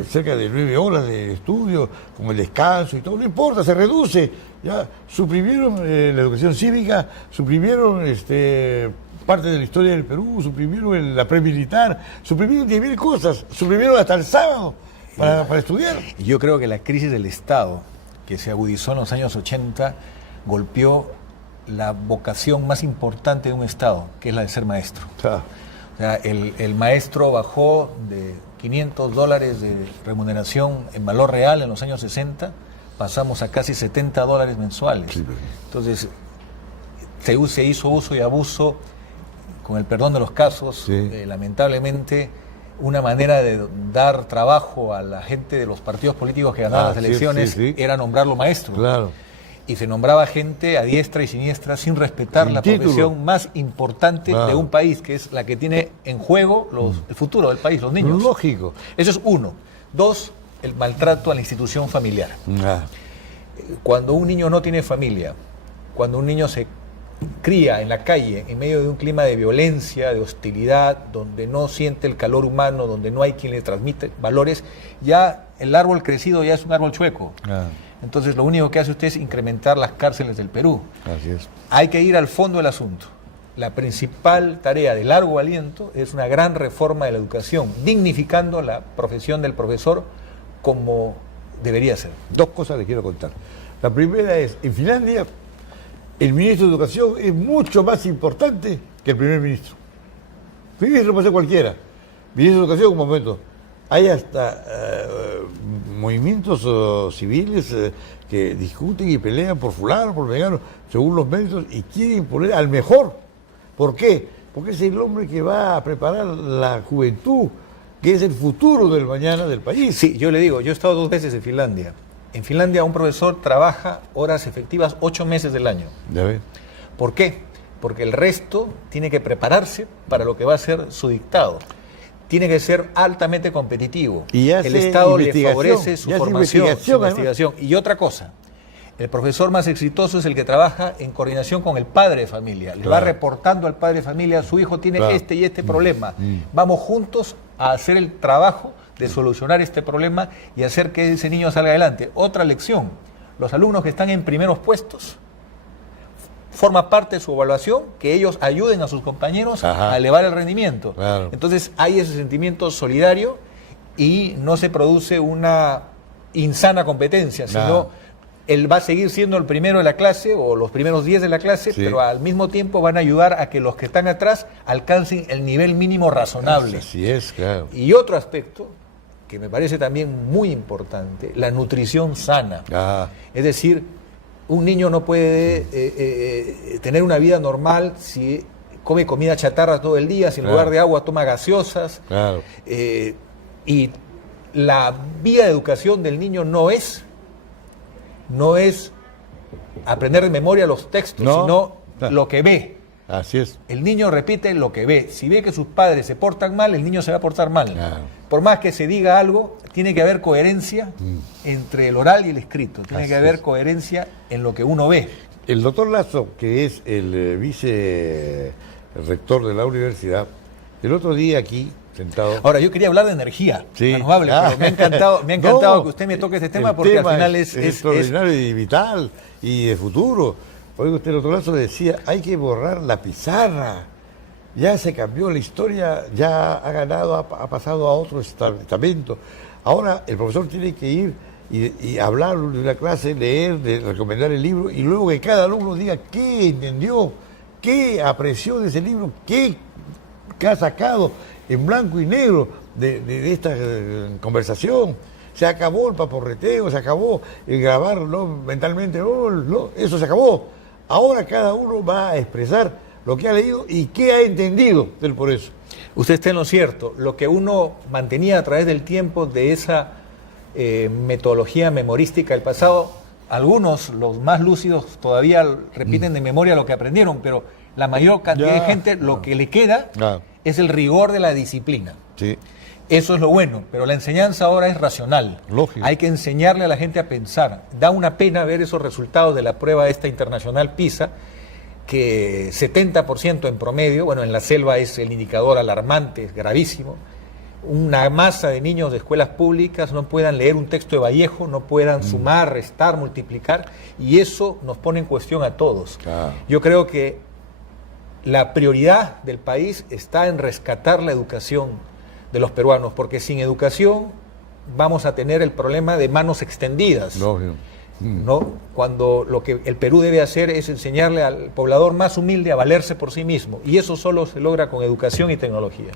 cerca de 9 horas de estudio, con el descanso y todo? No importa, se reduce. Ya suprimieron la educación cívica, suprimieron parte de la historia del Perú, suprimieron la premilitar, suprimieron 10.000 cosas, suprimieron hasta el sábado para estudiar. Yo creo que la crisis del Estado, que se agudizó en los años 80, golpeó la vocación más importante de un Estado, que es la de ser maestro. O sea, el maestro bajó de $500 de remuneración en valor real en los años 60, pasamos a casi $70 mensuales. Sí, entonces, se hizo uso y abuso, con el perdón de los casos, lamentablemente, una manera de dar trabajo a la gente de los partidos políticos que ganaban las elecciones era nombrarlo maestro. Claro. Y se nombraba gente a diestra y siniestra sin respetar la profesión más importante de un país, que es la que tiene en juego el futuro del país, los niños. Lógico. Eso es 1. 2, el maltrato a la institución familiar. Cuando un niño no tiene familia, cuando un niño se cría en la calle en medio de un clima de violencia, de hostilidad, donde no siente el calor humano, donde no hay quien le transmite valores, ya el árbol crecido ya es un árbol chueco. Entonces lo único que hace usted es incrementar las cárceles del Perú. Así es. Hay que ir al fondo del asunto. La principal tarea de largo aliento es una gran reforma de la educación, dignificando la profesión del profesor como debería ser. 2 cosas les quiero contar. La primera es, en Finlandia, el ministro de Educación es mucho más importante que el primer ministro. El ministro puede ser cualquiera. Ministro de Educación, un momento. Hay hasta movimientos civiles que discuten y pelean por fulano, por vegano, según los méritos, y quieren poner al mejor. ¿Por qué? Porque es el hombre que va a preparar la juventud, que es el futuro del mañana del país. Sí, yo le digo, yo he estado 2 veces en Finlandia. En Finlandia un profesor trabaja horas efectivas 8 meses del año. Ya ves. ¿Por qué? Porque el resto tiene que prepararse para lo que va a ser su dictado. Tiene que ser altamente competitivo. Y el Estado le favorece su formación, su investigación. Y otra cosa, el profesor más exitoso es el que trabaja en coordinación con el padre de familia. Le va reportando al padre de familia, su hijo tiene este y este problema. Vamos juntos a hacer el trabajo de solucionar este problema y hacer que ese niño salga adelante. Otra lección, los alumnos que están en primeros puestos, forma parte de su evaluación que ellos ayuden a sus compañeros a elevar el rendimiento. Claro. Entonces hay ese sentimiento solidario y no se produce una insana competencia, sino él va a seguir siendo el primero de la clase o los primeros 10 de la clase, pero al mismo tiempo van a ayudar a que los que están atrás alcancen el nivel mínimo razonable. Así es, claro. Y otro aspecto que me parece también muy importante, la nutrición sana. Es decir, un niño no puede tener una vida normal si come comida chatarra todo el día, si en lugar de agua toma gaseosas. Y la vía de educación del niño no es aprender de memoria los textos, sino lo que ve. Así es. El niño repite lo que ve. Si ve que sus padres se portan mal, el niño se va a portar mal. Por más que se diga algo, tiene que haber coherencia entre el oral y el escrito. Tiene que haber coherencia en lo que uno ve. El doctor Lazo, que es el vicerrector de la universidad, el otro día aquí, sentado... Ahora, yo quería hablar de energía renovable, pero me ha encantado que usted me toque ese tema, porque al final es extraordinario y vital y de futuro. Oiga, usted, el doctor Lazo decía, hay que borrar la pizarra. Ya se cambió la historia, ya ha ganado, ha pasado a otro estamento. Ahora el profesor tiene que ir y hablar de una clase, leer, recomendar el libro, y luego que cada alumno diga qué entendió, qué apreció de ese libro, qué ha sacado en blanco y negro de esta conversación. Se acabó el paporreteo, se acabó el grabar mentalmente, eso se acabó. Ahora cada uno va a expresar lo que ha leído y qué ha entendido del por eso. Usted está en lo cierto. Lo que uno mantenía a través del tiempo de esa metodología memorística del pasado, algunos, los más lúcidos, todavía repiten de memoria lo que aprendieron, pero la mayor cantidad de gente lo que le queda es el rigor de la disciplina. Sí. Eso es lo bueno, pero la enseñanza ahora es racional. Lógico. Hay que enseñarle a la gente a pensar. Da una pena ver esos resultados de la prueba esta internacional PISA, que 70% en promedio, bueno, en la selva es el indicador alarmante, es gravísimo. Una masa de niños de escuelas públicas no puedan leer un texto de Vallejo, no puedan sumar, restar, multiplicar, y eso nos pone en cuestión a todos. Yo creo que la prioridad del país está en rescatar la educación de los peruanos, porque sin educación vamos a tener el problema de manos extendidas. ¿No? Cuando lo que el Perú debe hacer es enseñarle al poblador más humilde a valerse por sí mismo, y eso solo se logra con educación y tecnología.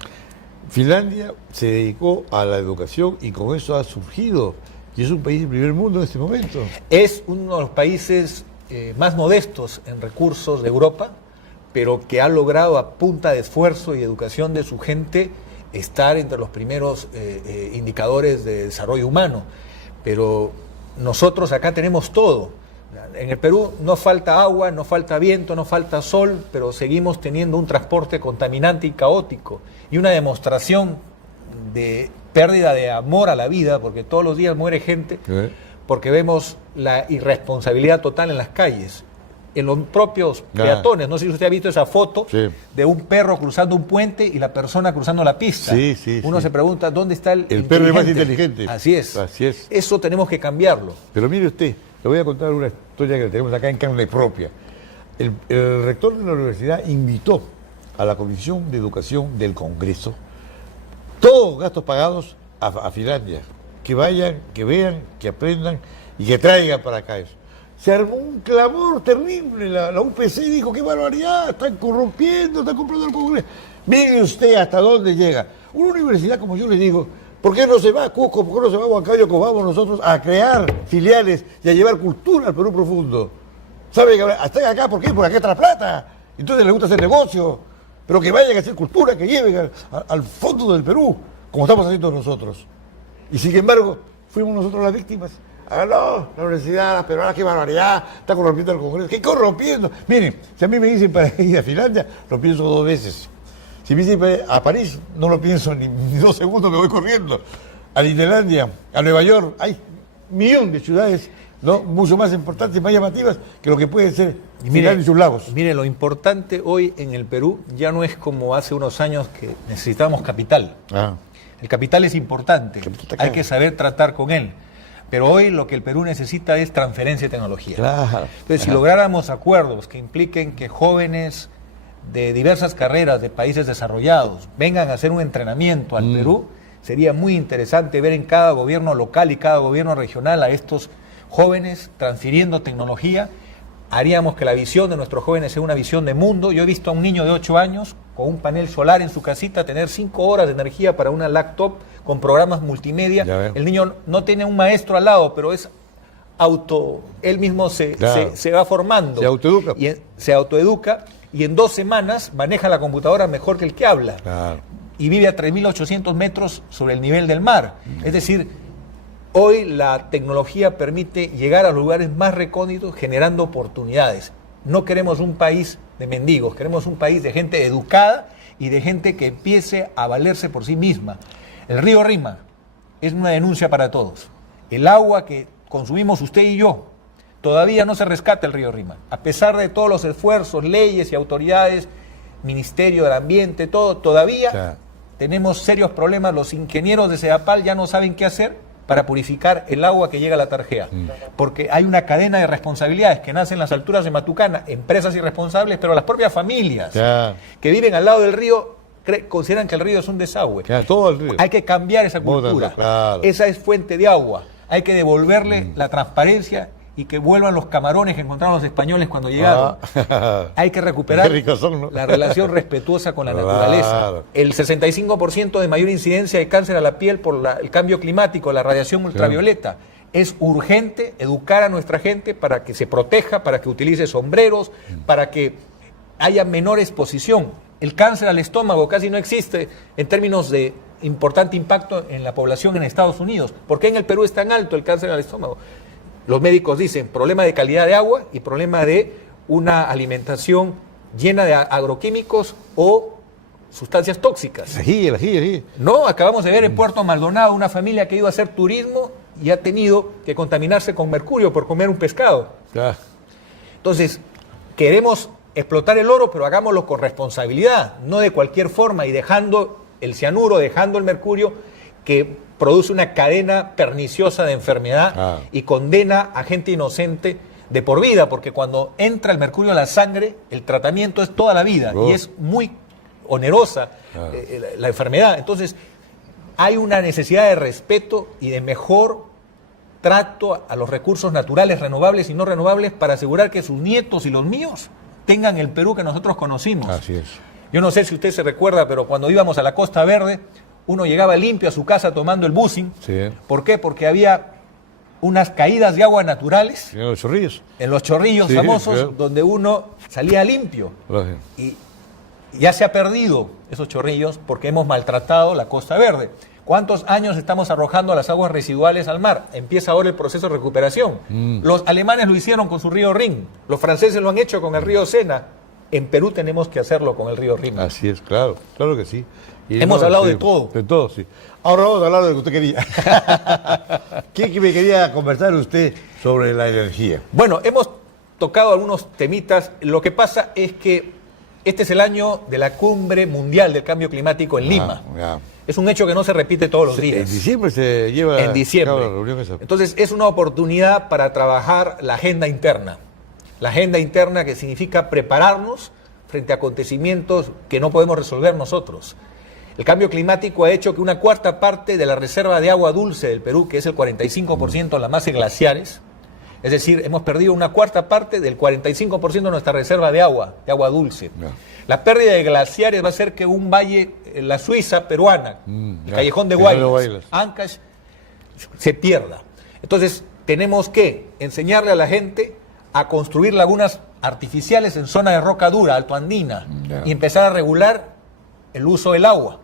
Finlandia se dedicó a la educación y con eso ha surgido, y es un país de primer mundo en este momento. Es uno de los países más modestos en recursos de Europa, pero que ha logrado a punta de esfuerzo y educación de su gente estar entre los primeros indicadores de desarrollo humano. Pero nosotros acá tenemos todo. En el Perú no falta agua, no falta viento, no falta sol, pero seguimos teniendo un transporte contaminante y caótico, y una demostración de pérdida de amor a la vida, porque todos los días muere gente, porque vemos la irresponsabilidad total en las calles, en los propios peatones. No sé si usted ha visto esa foto de un perro cruzando un puente y la persona cruzando la pista. Uno se pregunta, ¿dónde está el perro es más inteligente? Así es. Eso tenemos que cambiarlo. Pero mire usted, le voy a contar una historia que tenemos acá en carne propia. El rector de la universidad invitó a la Comisión de Educación del Congreso, todos gastos pagados, a Finlandia. Que vayan, que vean, que aprendan y que traigan para acá eso. Se armó un clamor terrible, la UPC dijo, qué barbaridad, están corrompiendo, están comprando el Congreso. Mire usted hasta dónde llega. Una universidad, como yo le digo, ¿por qué no se va a Cusco, por qué no se va a Huancayo, como vamos nosotros a crear filiales y a llevar cultura al Perú profundo? ¿Sabe que están acá? ¿Por qué? Porque acá está la plata. Entonces les gusta hacer negocio, pero que vayan a hacer cultura, que lleven al fondo del Perú, como estamos haciendo nosotros. Y sin embargo, fuimos nosotros las víctimas. Ah, no, la universidad, las peruanas, qué barbaridad, está corrompiendo el Congreso. ¿Qué corrompiendo? Miren, si a mí me dicen para ir a Finlandia, lo pienso 2 veces. Si me dicen para ir a París, no lo pienso ni 2 segundos, me voy corriendo. A Disneylandia, a Nueva York, hay 1.000.000 de ciudades, ¿no?, mucho más importantes, más llamativas que lo que pueden ser Finlandia y sus lagos. Mire, lo importante hoy en el Perú ya no es como hace unos años que necesitábamos capital. El capital es importante, hay que saber tratar con él. Pero hoy lo que el Perú necesita es transferencia de tecnología. Entonces, si lográramos acuerdos que impliquen que jóvenes de diversas carreras de países desarrollados vengan a hacer un entrenamiento al Perú, sería muy interesante ver en cada gobierno local y cada gobierno regional a estos jóvenes transfiriendo tecnología. Haríamos que la visión de nuestros jóvenes sea una visión de mundo. Yo he visto a un niño de 8 años con un panel solar en su casita tener 5 horas de energía para una laptop con programas multimedia. El niño no tiene un maestro al lado, pero es él mismo se va formando. Se autoeduca y en 2 semanas maneja la computadora mejor que el que habla. Y vive a 3.800 metros sobre el nivel del mar. Es decir, hoy la tecnología permite llegar a los lugares más recónditos generando oportunidades. No queremos un país de mendigos, queremos un país de gente educada y de gente que empiece a valerse por sí misma. El río Rima es una denuncia para todos. El agua que consumimos usted y yo todavía no se rescata el río Rímac. A pesar de todos los esfuerzos, leyes y autoridades, Ministerio del Ambiente, todo, todavía tenemos serios problemas. Los ingenieros de Sedapal ya no saben qué hacer para purificar el agua que llega a la Tarjea. Porque hay una cadena de responsabilidades que nace en las alturas de Matucana, empresas irresponsables, pero las propias familias que viven al lado del río consideran que el río es un desagüe. Todo el río. Hay que cambiar esa cultura. Esa es fuente de agua. Hay que devolverle la transparencia y que vuelvan los camarones que encontraron los españoles cuando llegaron. Hay que recuperar la relación respetuosa con la naturaleza. El 65% de mayor incidencia de cáncer a la piel por el cambio climático, la radiación ultravioleta. Es urgente educar a nuestra gente para que se proteja, para que utilice sombreros, para que haya menor exposición. El cáncer al estómago casi no existe en términos de importante impacto en la población en Estados Unidos. ¿Por qué en el Perú es tan alto el cáncer al estómago? Los médicos dicen problema de calidad de agua y problema de una alimentación llena de agroquímicos o sustancias tóxicas. No, acabamos de ver en Puerto Maldonado una familia que iba a hacer turismo y ha tenido que contaminarse con mercurio por comer un pescado. Entonces, queremos explotar el oro, pero hagámoslo con responsabilidad, no de cualquier forma y dejando el cianuro, dejando el mercurio, que produce una cadena perniciosa de enfermedad y condena a gente inocente de por vida, porque cuando entra el mercurio a la sangre, el tratamiento es toda la vida y es muy onerosa la enfermedad. Entonces, hay una necesidad de respeto y de mejor trato a los recursos naturales, renovables y no renovables, para asegurar que sus nietos y los míos tengan el Perú que nosotros conocimos. Así es. Yo no sé si usted se recuerda, pero cuando íbamos a la Costa Verde, uno llegaba limpio a su casa tomando el bucing. ¿Por qué? Porque había unas caídas de agua naturales. En los chorrillos. En los chorrillos famosos, donde uno salía limpio. Y ya se ha perdido esos chorrillos porque hemos maltratado la Costa Verde. ¿Cuántos años estamos arrojando las aguas residuales al mar? Empieza ahora el proceso de recuperación. Los alemanes lo hicieron con su río Rin. Los franceses lo han hecho con el río Sena. En Perú tenemos que hacerlo con el río Rímac. Así es, claro que sí. Y hemos hablado de todo. De todo, sí. Ahora vamos a hablar de lo que usted quería. ¿Qué me quería conversar usted sobre la energía? Bueno, hemos tocado algunos temitas. Lo que pasa es que este es el año de la Cumbre Mundial del Cambio Climático en Lima. Es un hecho que no se repite todos los días. En diciembre se lleva en diciembre. La reunión esa. Entonces es una oportunidad para trabajar la agenda interna. La agenda interna, que significa prepararnos frente a acontecimientos que no podemos resolver nosotros. El cambio climático ha hecho que una cuarta parte de la reserva de agua dulce del Perú, que es el 45% de la masa de glaciares, es decir, hemos perdido una cuarta parte del 45% de nuestra reserva de agua dulce. La pérdida de glaciares va a hacer que un valle, la Suiza peruana, el Callejón de Guaylas, Ancash, se pierda. Entonces, tenemos que enseñarle a la gente a construir lagunas artificiales en zona de roca dura, altoandina, y empezar a regular el uso del agua.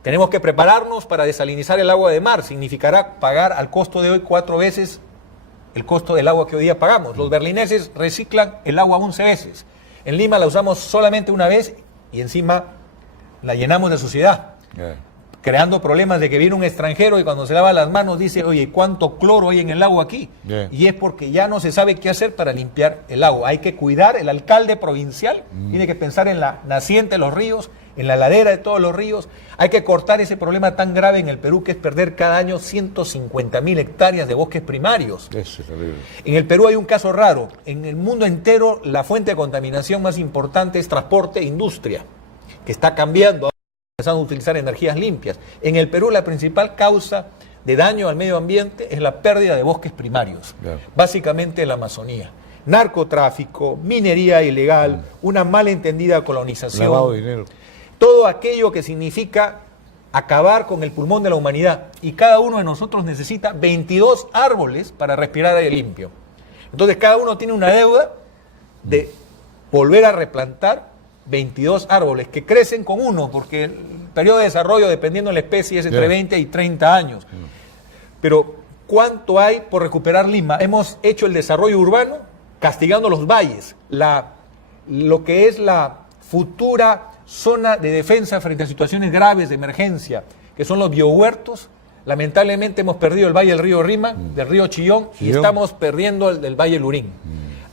Tenemos que prepararnos para desalinizar el agua de mar. Significará pagar al costo de hoy 4 veces el costo del agua que hoy día pagamos. Los berlineses reciclan el agua 11 veces. En Lima la usamos solamente una vez y encima la llenamos de suciedad, creando problemas de que viene un extranjero y cuando se lava las manos dice, oye, ¿cuánto cloro hay en el agua aquí? Y es porque ya no se sabe qué hacer para limpiar el agua. Hay que cuidar, el alcalde provincial tiene que pensar en la naciente de los ríos, en la ladera de todos los ríos. Hay que cortar ese problema tan grave en el Perú, que es perder cada año 150.000 hectáreas de bosques primarios. Eso es horrible. En el Perú hay un caso raro. En el mundo entero la fuente de contaminación más importante es transporte e industria, que está cambiando, empezando a utilizar energías limpias. En el Perú la principal causa de daño al medio ambiente es la pérdida de bosques primarios, básicamente en la Amazonía. Narcotráfico, minería ilegal, una malentendida colonización. Lavado de dinero. Todo aquello que significa acabar con el pulmón de la humanidad. Y cada uno de nosotros necesita 22 árboles para respirar aire limpio. Entonces cada uno tiene una deuda de volver a replantar 22 árboles que crecen con uno, porque el periodo de desarrollo, dependiendo de la especie, es entre 20 y 30 años. Pero ¿cuánto hay por recuperar Lima? Hemos hecho el desarrollo urbano castigando los valles, lo que es la futura zona de defensa frente a situaciones graves de emergencia, que son los biohuertos, lamentablemente hemos perdido el Valle del río Rima, del río Chillón, y estamos perdiendo el del Valle Lurín.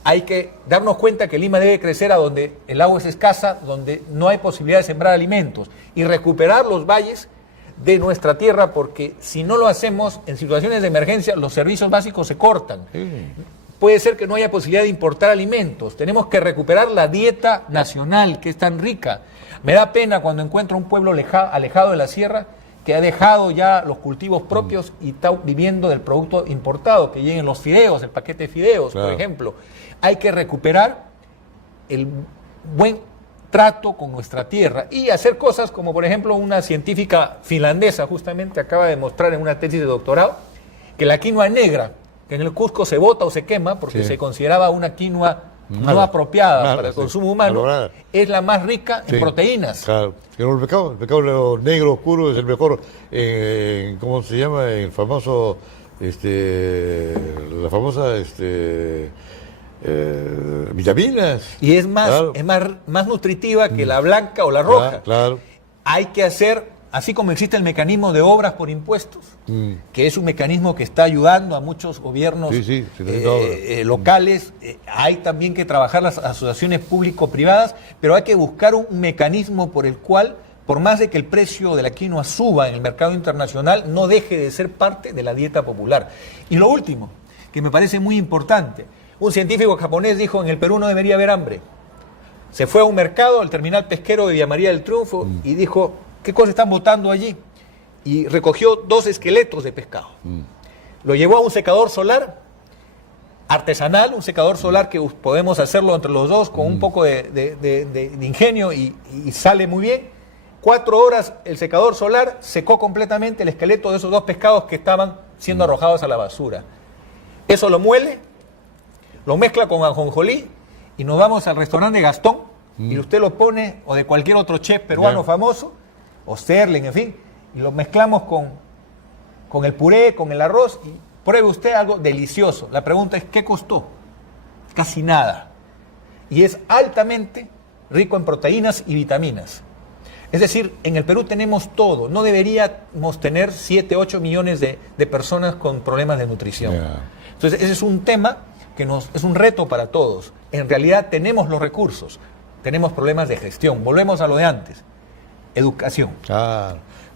Hay que darnos cuenta que Lima debe crecer a donde el agua es escasa, donde no hay posibilidad de sembrar alimentos, y recuperar los valles de nuestra tierra, porque si no lo hacemos en situaciones de emergencia, los servicios básicos se cortan. Puede ser que no haya posibilidad de importar alimentos. Tenemos que recuperar la dieta nacional, que es tan rica. Me da pena cuando encuentro un pueblo alejado de la sierra que ha dejado ya los cultivos propios y está viviendo del producto importado, que lleguen los fideos, el paquete de fideos, por ejemplo. Hay que recuperar el buen trato con nuestra tierra y hacer cosas como, por ejemplo, una científica finlandesa justamente acaba de mostrar en una tesis de doctorado que la quinoa negra, que en el Cusco se bota o se quema porque se consideraba una quinoa no apropiada para el consumo humano, es la más rica en proteínas. Claro, el pecado negro oscuro es el mejor, ¿cómo se llama? El famoso, la famosa, vitaminas. Y es más nutritiva que la blanca o la roja. Claro. Hay que hacer, así como existe el mecanismo de obras por impuestos, que es un mecanismo que está ayudando a muchos gobiernos locales, hay también que trabajar las asociaciones público-privadas, pero hay que buscar un mecanismo por el cual, por más de que el precio de la quinoa suba en el mercado internacional, no deje de ser parte de la dieta popular. Y lo último, que me parece muy importante, un científico japonés dijo: en el Perú no debería haber hambre. Se fue a un mercado, al terminal pesquero de Villa María del Triunfo, y dijo: ¿qué cosas están botando allí? Y recogió 2 esqueletos de pescado. Lo llevó a un secador solar artesanal, un secador solar que podemos hacerlo entre los dos con un poco de ingenio y sale muy bien. 4 horas el secador solar secó completamente el esqueleto de esos 2 pescados que estaban siendo arrojados a la basura. Eso lo muele, lo mezcla con ajonjolí y nos vamos al restaurante de Gastón y usted lo pone, o de cualquier otro chef peruano famoso, o Sterling, en fin, y lo mezclamos con el puré, con el arroz, y pruebe usted algo delicioso. La pregunta es: ¿qué costó? Casi nada. Y es altamente rico en proteínas y vitaminas. Es decir, en el Perú tenemos todo. No deberíamos tener 7, 8 millones de personas con problemas de nutrición. Entonces, ese es un tema que es un reto para todos. En realidad tenemos los recursos, tenemos problemas de gestión. Volvemos a lo de antes. Educación.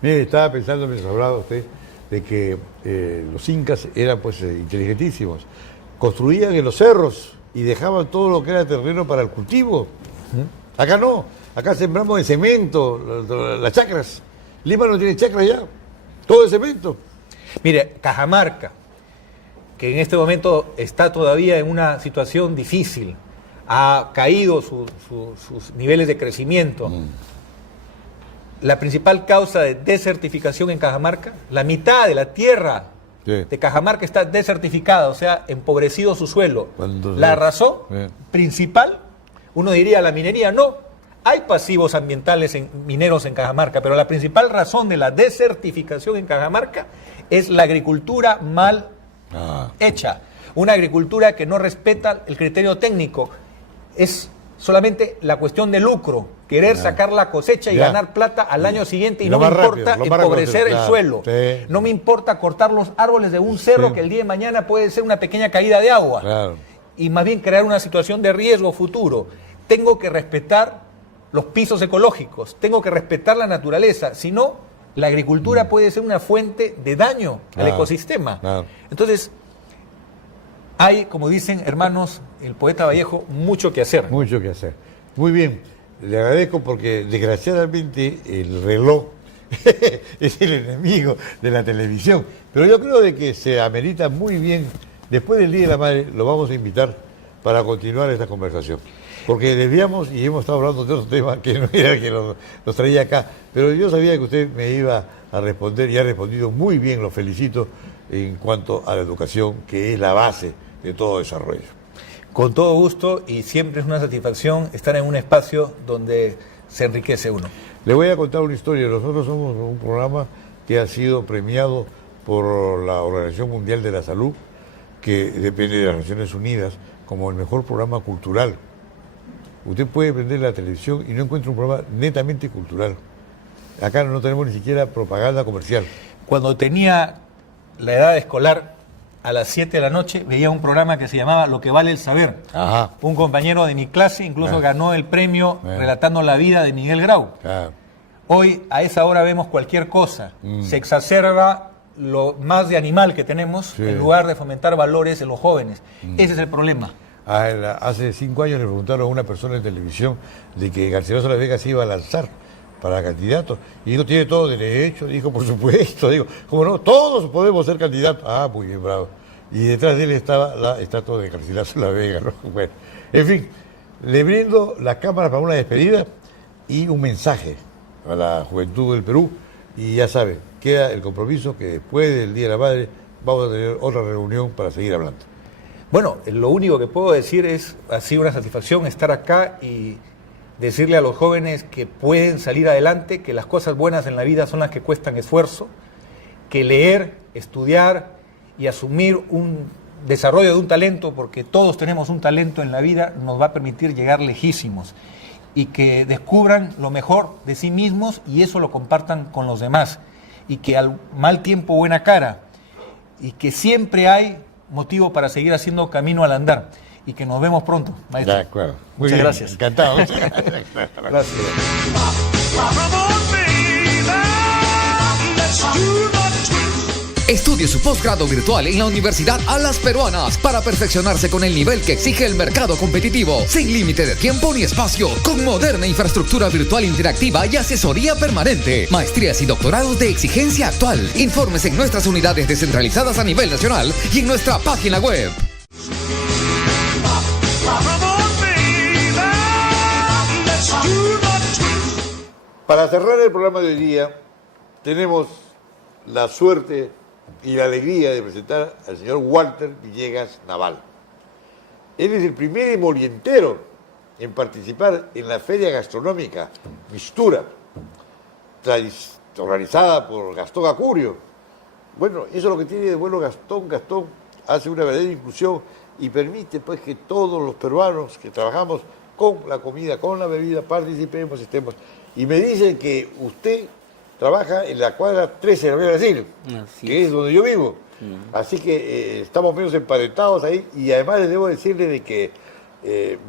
Mire, estaba pensando mientras hablaba usted de que los incas eran pues inteligentísimos. Construían en los cerros y dejaban todo lo que era terreno para el cultivo. Acá no, acá sembramos en cemento las chacras. Lima no tiene chacras ya, todo es cemento. Mire, Cajamarca, que en este momento está todavía en una situación difícil, ha caído sus niveles de crecimiento. La principal causa de desertificación en Cajamarca, la mitad de la tierra de Cajamarca está desertificada, o sea, empobrecido su suelo. La razón principal, uno diría la minería, no. Hay pasivos ambientales mineros en Cajamarca, pero la principal razón de la desertificación en Cajamarca es la agricultura mal hecha. Una agricultura que no respeta el criterio técnico. Es solamente la cuestión de lucro, querer sacar la cosecha y ganar plata al año siguiente, y no me importa empobrecer el suelo. No me importa cortar los árboles de un cerro que el día de mañana puede ser una pequeña caída de agua. Y más bien crear una situación de riesgo futuro. Tengo que respetar los pisos ecológicos, tengo que respetar la naturaleza, si no, la agricultura puede ser una fuente de daño al ecosistema. Entonces, hay, como dicen hermanos, el poeta Vallejo, mucho que hacer. Mucho que hacer. Muy bien, le agradezco porque desgraciadamente el reloj es el enemigo de la televisión. Pero yo creo de que se amerita muy bien, después del Día de la Madre, lo vamos a invitar para continuar esta conversación. Porque desviamos y hemos estado hablando de otro tema que no era el que nos traía acá. Pero yo sabía que usted me iba a responder y ha respondido muy bien, lo felicito, en cuanto a la educación, que es la base de todo desarrollo. Con todo gusto, y siempre es una satisfacción estar en un espacio donde se enriquece uno. Le voy a contar una historia. Nosotros somos un programa que ha sido premiado por la Organización Mundial de la Salud, que depende de las Naciones Unidas, como el mejor programa cultural. Usted puede prender la televisión y no encuentra un programa netamente cultural. Acá no tenemos ni siquiera propaganda comercial. Cuando tenía la edad escolar, a las 7 de la noche, veía un programa que se llamaba Lo que vale el saber. Ajá. Un compañero de mi clase incluso ganó el premio relatando la vida de Miguel Grau. Hoy, a esa hora, vemos cualquier cosa. Se exacerba lo más de animal que tenemos en lugar de fomentar valores en los jóvenes. Ese es el problema. Hace 5 años le preguntaron a una persona en televisión de que Garcilaso de la Vega se iba a lanzar para candidato. Y dijo, tiene todo derecho. Dijo, por supuesto. Digo, como no, todos podemos ser candidatos. Ah, muy bien, bravo. Y detrás de él estaba la estatua de Garcilaso de la Vega, ¿no? Bueno, en fin, le brindo la cámara para una despedida y un mensaje a la juventud del Perú. Y ya sabe, queda el compromiso que después del Día de la Madre vamos a tener otra reunión para seguir hablando. Bueno, lo único que puedo decir es, ha sido una satisfacción estar acá y decirle a los jóvenes que pueden salir adelante, que las cosas buenas en la vida son las que cuestan esfuerzo, que leer, estudiar y asumir un desarrollo de un talento, porque todos tenemos un talento en la vida, nos va a permitir llegar lejísimos, y que descubran lo mejor de sí mismos y eso lo compartan con los demás, y que al mal tiempo buena cara, y que siempre hay motivo para seguir haciendo camino al andar, y que nos vemos pronto, maestro. De acuerdo. Muy Muchas bien. gracias. Encantado. Gracias. Estudie su posgrado virtual en la Universidad A Las Peruanas para perfeccionarse con el nivel que exige el mercado competitivo, sin límite de tiempo ni espacio, con moderna infraestructura virtual interactiva y asesoría permanente. Maestrías y doctorados de exigencia actual. Informes en nuestras unidades descentralizadas a nivel nacional y en nuestra página web. Para cerrar el programa de hoy día, tenemos la suerte y la alegría de presentar al señor Walter Villegas Naval. Él es el primer emolientero en participar en la feria gastronómica Mistura, organizada por Gastón Acurio. Bueno, eso es lo que tiene de bueno Gastón. Gastón hace una verdadera inclusión y permite pues que todos los peruanos que trabajamos con la comida, con la bebida, participemos, estemos. Y me dicen que usted trabaja en la cuadra 13 de la Avenida Brasil, que es donde yo vivo. Así que estamos menos emparentados ahí, y además les debo decirle de que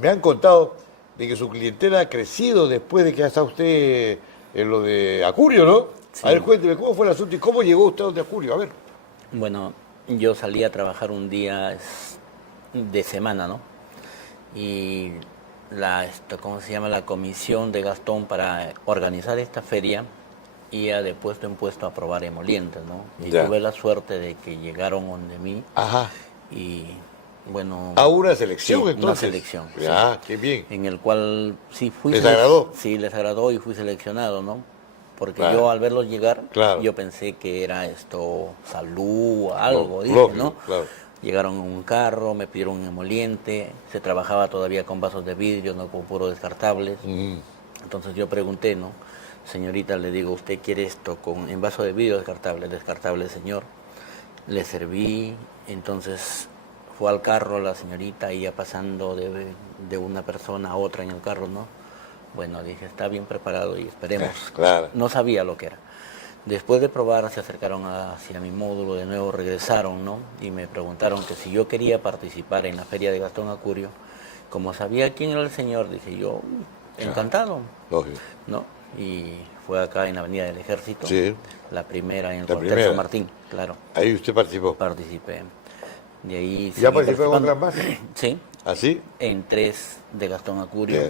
me han contado de que su clientela ha crecido después de que está usted en lo de Acurio, ¿no? Sí. A ver, cuénteme, ¿cómo fue el asunto y cómo llegó usted a donde Acurio? A ver. Bueno, yo salí a trabajar un día de semana, ¿no? Y ¿cómo se llama? La comisión de Gastón para organizar esta feria iba de puesto en puesto a probar emolientes, ¿no? Y tuve la suerte de que llegaron donde mí. Ajá. Y bueno... ¿A una selección, sí, entonces? Una selección. Ya, sí. Qué bien. En el cual sí fui... ¿Les agradó? Sí, les agradó y fui seleccionado, ¿no? Porque yo al verlos llegar, yo pensé que era salud o algo, dije, ¿no? Claro. Llegaron en un carro, me pidieron un emoliente, se trabajaba todavía con vasos de vidrio, no con puro descartables. Entonces yo pregunté, ¿no? Señorita, le digo, ¿usted quiere esto en vaso de vidrio descartable? Descartable, señor. Le serví, entonces fue al carro la señorita, iba pasando de una persona a otra en el carro, ¿no? Bueno, dije, está bien preparado y esperemos. Claro. No sabía lo que era. Después de probar, se acercaron hacia mi módulo, de nuevo regresaron, ¿no? Y me preguntaron que si yo quería participar en la feria de Gastón Acurio. Como sabía quién era el señor, dije yo, encantado. Lógico. ¿No? Y fue acá en la Avenida del Ejército, la primera en el cuartel San Martín, claro. Ahí usted participó. Participé. De ahí ¿Ya participó en otras más? Sí. ¿Así? En 3 de Gastón Acurio.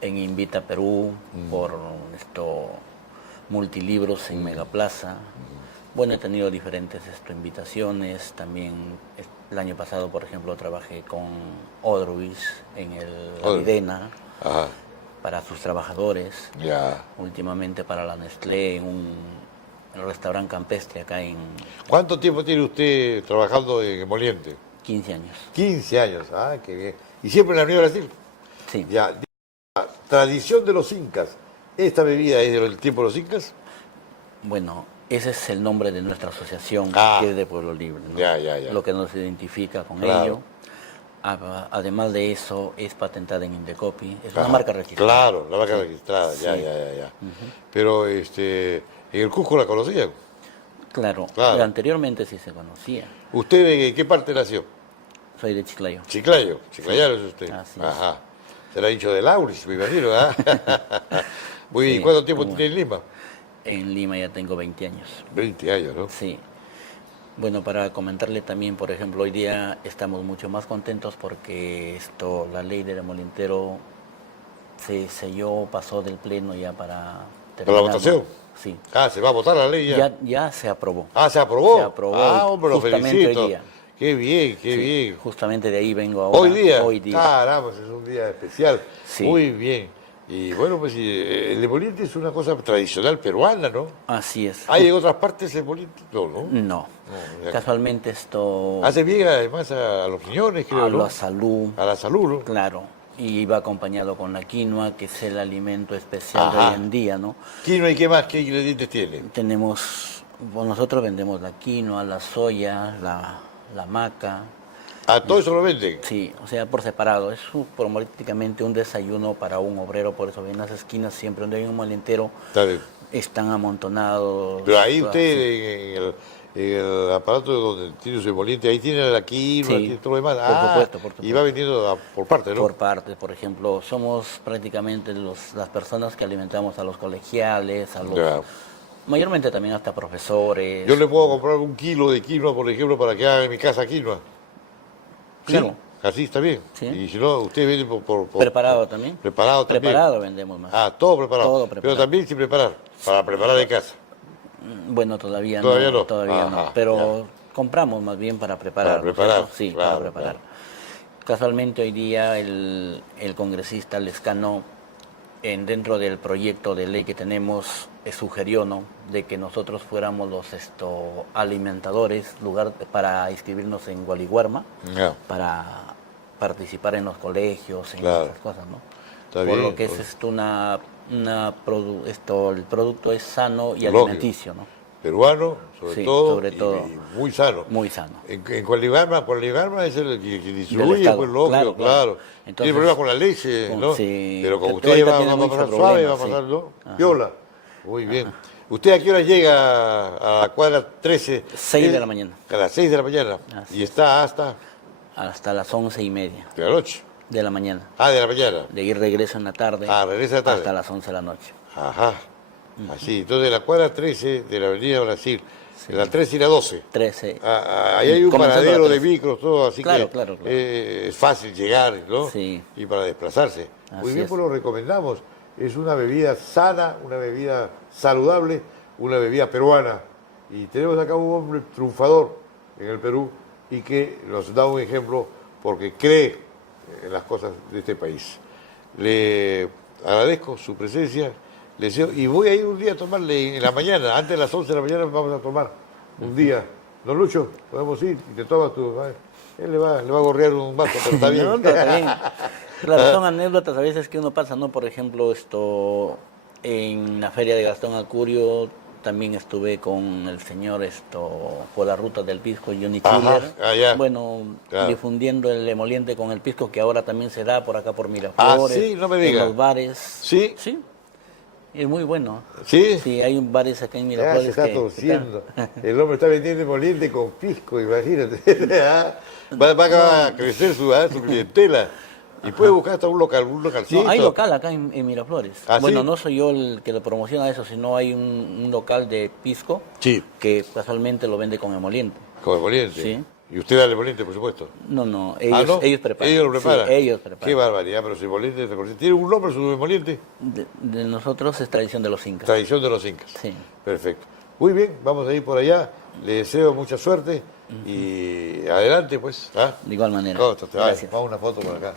En Invita Perú, por multilibros en Megaplaza. Bueno, he tenido diferentes invitaciones. También el año pasado, por ejemplo, trabajé con Odruis en la Videna para sus trabajadores. Últimamente para la Nestlé en el restaurante campestre acá en... ¿Cuánto tiempo tiene usted trabajando en emoliente? 15 años. 15 años, qué bien. ¿Y siempre en la Avenida Brasil? Sí. Ya. Tradición de los incas. ¿Esta bebida es del tiempo de los incas? Bueno, ese es el nombre de nuestra asociación, que es de Pueblo Libre, ¿no? Lo que nos identifica con ello. Además de eso, es patentada en Indecopi, es una marca registrada. Claro, la marca registrada, ya. Pero, ¿en el Cusco la conocían? Claro, anteriormente sí se conocía. ¿Usted de qué parte nació? Soy de Chiclayo. Chiclayo, chiclayano es usted. Así Ajá. Será hincho de Lauris, me imagino, ¿ah? Muy bien. ¿Cuánto tiempo tiene en Lima? En Lima ya tengo 20 años. 20 años, ¿no? Sí. Bueno, para comentarle también, por ejemplo, hoy día estamos mucho más contentos porque la ley de demolientero se selló, pasó del pleno ya para terminar. ¿Para la votación? Sí. Ah, ¿se va a votar la ley ya? Ya se aprobó. Ah, ¿se aprobó? Se aprobó. Ah, hombre, lo felicito. Hoy día. Qué bien, qué bien. Justamente de ahí vengo ahora. ¿Hoy día? Hoy día. Caramba, es un día especial. Sí. Muy bien. Y bueno, pues el demoliente es una cosa tradicional peruana, ¿no? Así es. ¿Hay en otras partes el demoliente? No. No. Casualmente esto... Hace bien además a los riñones, creo, ¿no? A la salud. A la salud, ¿no? Claro. Y va acompañado con la quinoa, que es el alimento especial de hoy en día, ¿no? ¿Quinoa y qué más? ¿Qué ingredientes tiene? Tenemos... Bueno, nosotros vendemos la quinoa, la soya, la maca. ¿A todo eso lo venden? Sí, o sea, por separado. Es prácticamente un desayuno para un obrero, por eso en las esquinas siempre donde hay un molientero están amontonados. Pero ahí usted, en el aparato donde tiene su moliente, ahí tiene la quinoa, tiene todo lo demás. Por supuesto. Y va vendiendo por parte, ¿no? Por parte, por ejemplo, somos prácticamente las personas que alimentamos a los colegiales, a los... Mayormente también hasta profesores. Yo le puedo comprar 1 kilo de quinoa, por ejemplo, para que haga en mi casa quinoa. Claro. Sí, así está bien. Sí. Y si no, usted vende por ¿Preparado también? Preparado también. Preparado vendemos más. Ah, todo preparado. Todo preparado. Pero también sin preparar, para preparar en casa. Bueno, todavía no. Todavía no. Pero compramos más bien para preparar. Para preparar. ¿No? Sí, claro, para preparar. Claro. Casualmente hoy día el congresista Lescano, dentro del proyecto de ley que tenemos, sugirió, ¿no?, de que nosotros fuéramos los alimentadores, lugar para inscribirnos en Gualiguarma, para participar en los colegios, en esas cosas, ¿no? Está Por bien, lo que es el producto es sano y alimenticio, ¿no? Peruano, sobre todo, y muy sano. Muy sano. En Gualiguarma es el que distribuye, pues lógico, claro. Entonces, tiene problemas con la leche, ¿no? Sí. Pero con usted va a pasar suave, va a pasar, ¿no? Viola. Muy bien. ¿Usted a qué hora llega a la cuadra 13? 6 de la mañana. A las 6 de la mañana. Así y está hasta las 11:30. ¿De la noche? De la mañana. Ah, de la mañana. De ahí regresa en la tarde. Ah, regresa en la tarde. Hasta las 11 de la noche. Ajá. Así, entonces la cuadra 13 de la avenida Brasil, la 13 y la 12. 13. Ahí hay un paradero de micros, todo, así claro. Es fácil llegar, ¿no? Sí. Y para desplazarse. Muy bien, pues lo recomendamos. Es una bebida sana, una bebida saludable, una bebida peruana. Y tenemos acá un hombre triunfador en el Perú y que nos da un ejemplo porque cree en las cosas de este país. Le agradezco su presencia. Le deseo, y voy a ir un día a tomarle en la mañana, antes de las 11 de la mañana vamos a tomar un día. Don Lucho, podemos ir y te tomas tu... Él le va a gorrear un vaso, pero está bien. No, pero está bien. Claro, son anécdotas a veces que uno pasa, ¿no? Por ejemplo, en la feria de Gastón Acurio también estuve con el señor por la ruta del pisco, Johnny Killer. Bueno, difundiendo el emoliente con el pisco que ahora también se da por acá por Miraflores. Sí, no me diga. En los bares. Sí. Sí. Es muy bueno. ¿Sí? Sí, hay un bares acá en Miraflores. Se está torciendo. El hombre está vendiendo emoliente con pisco, imagínate. Va a crecer su clientela. Y puede buscar hasta un localcito. No, hay local acá en Miraflores. Bueno, ¿sí? No soy yo el que lo promociona eso, sino hay un local de pisco que casualmente lo vende con emoliente. ¿Con emoliente? Sí. ¿Y usted da el emoliente, por supuesto? No, ellos preparan. ¿Ellos lo preparan? Sí, ellos preparan. Qué barbaridad, pero su emoliente, ¿tiene un nombre su emoliente? De nosotros es tradición de los incas. Tradición de los incas. Sí. Perfecto. Muy bien, vamos a ir por allá. Le deseo mucha suerte y adelante, pues. De igual manera. Gracias. Vamos a una foto por acá.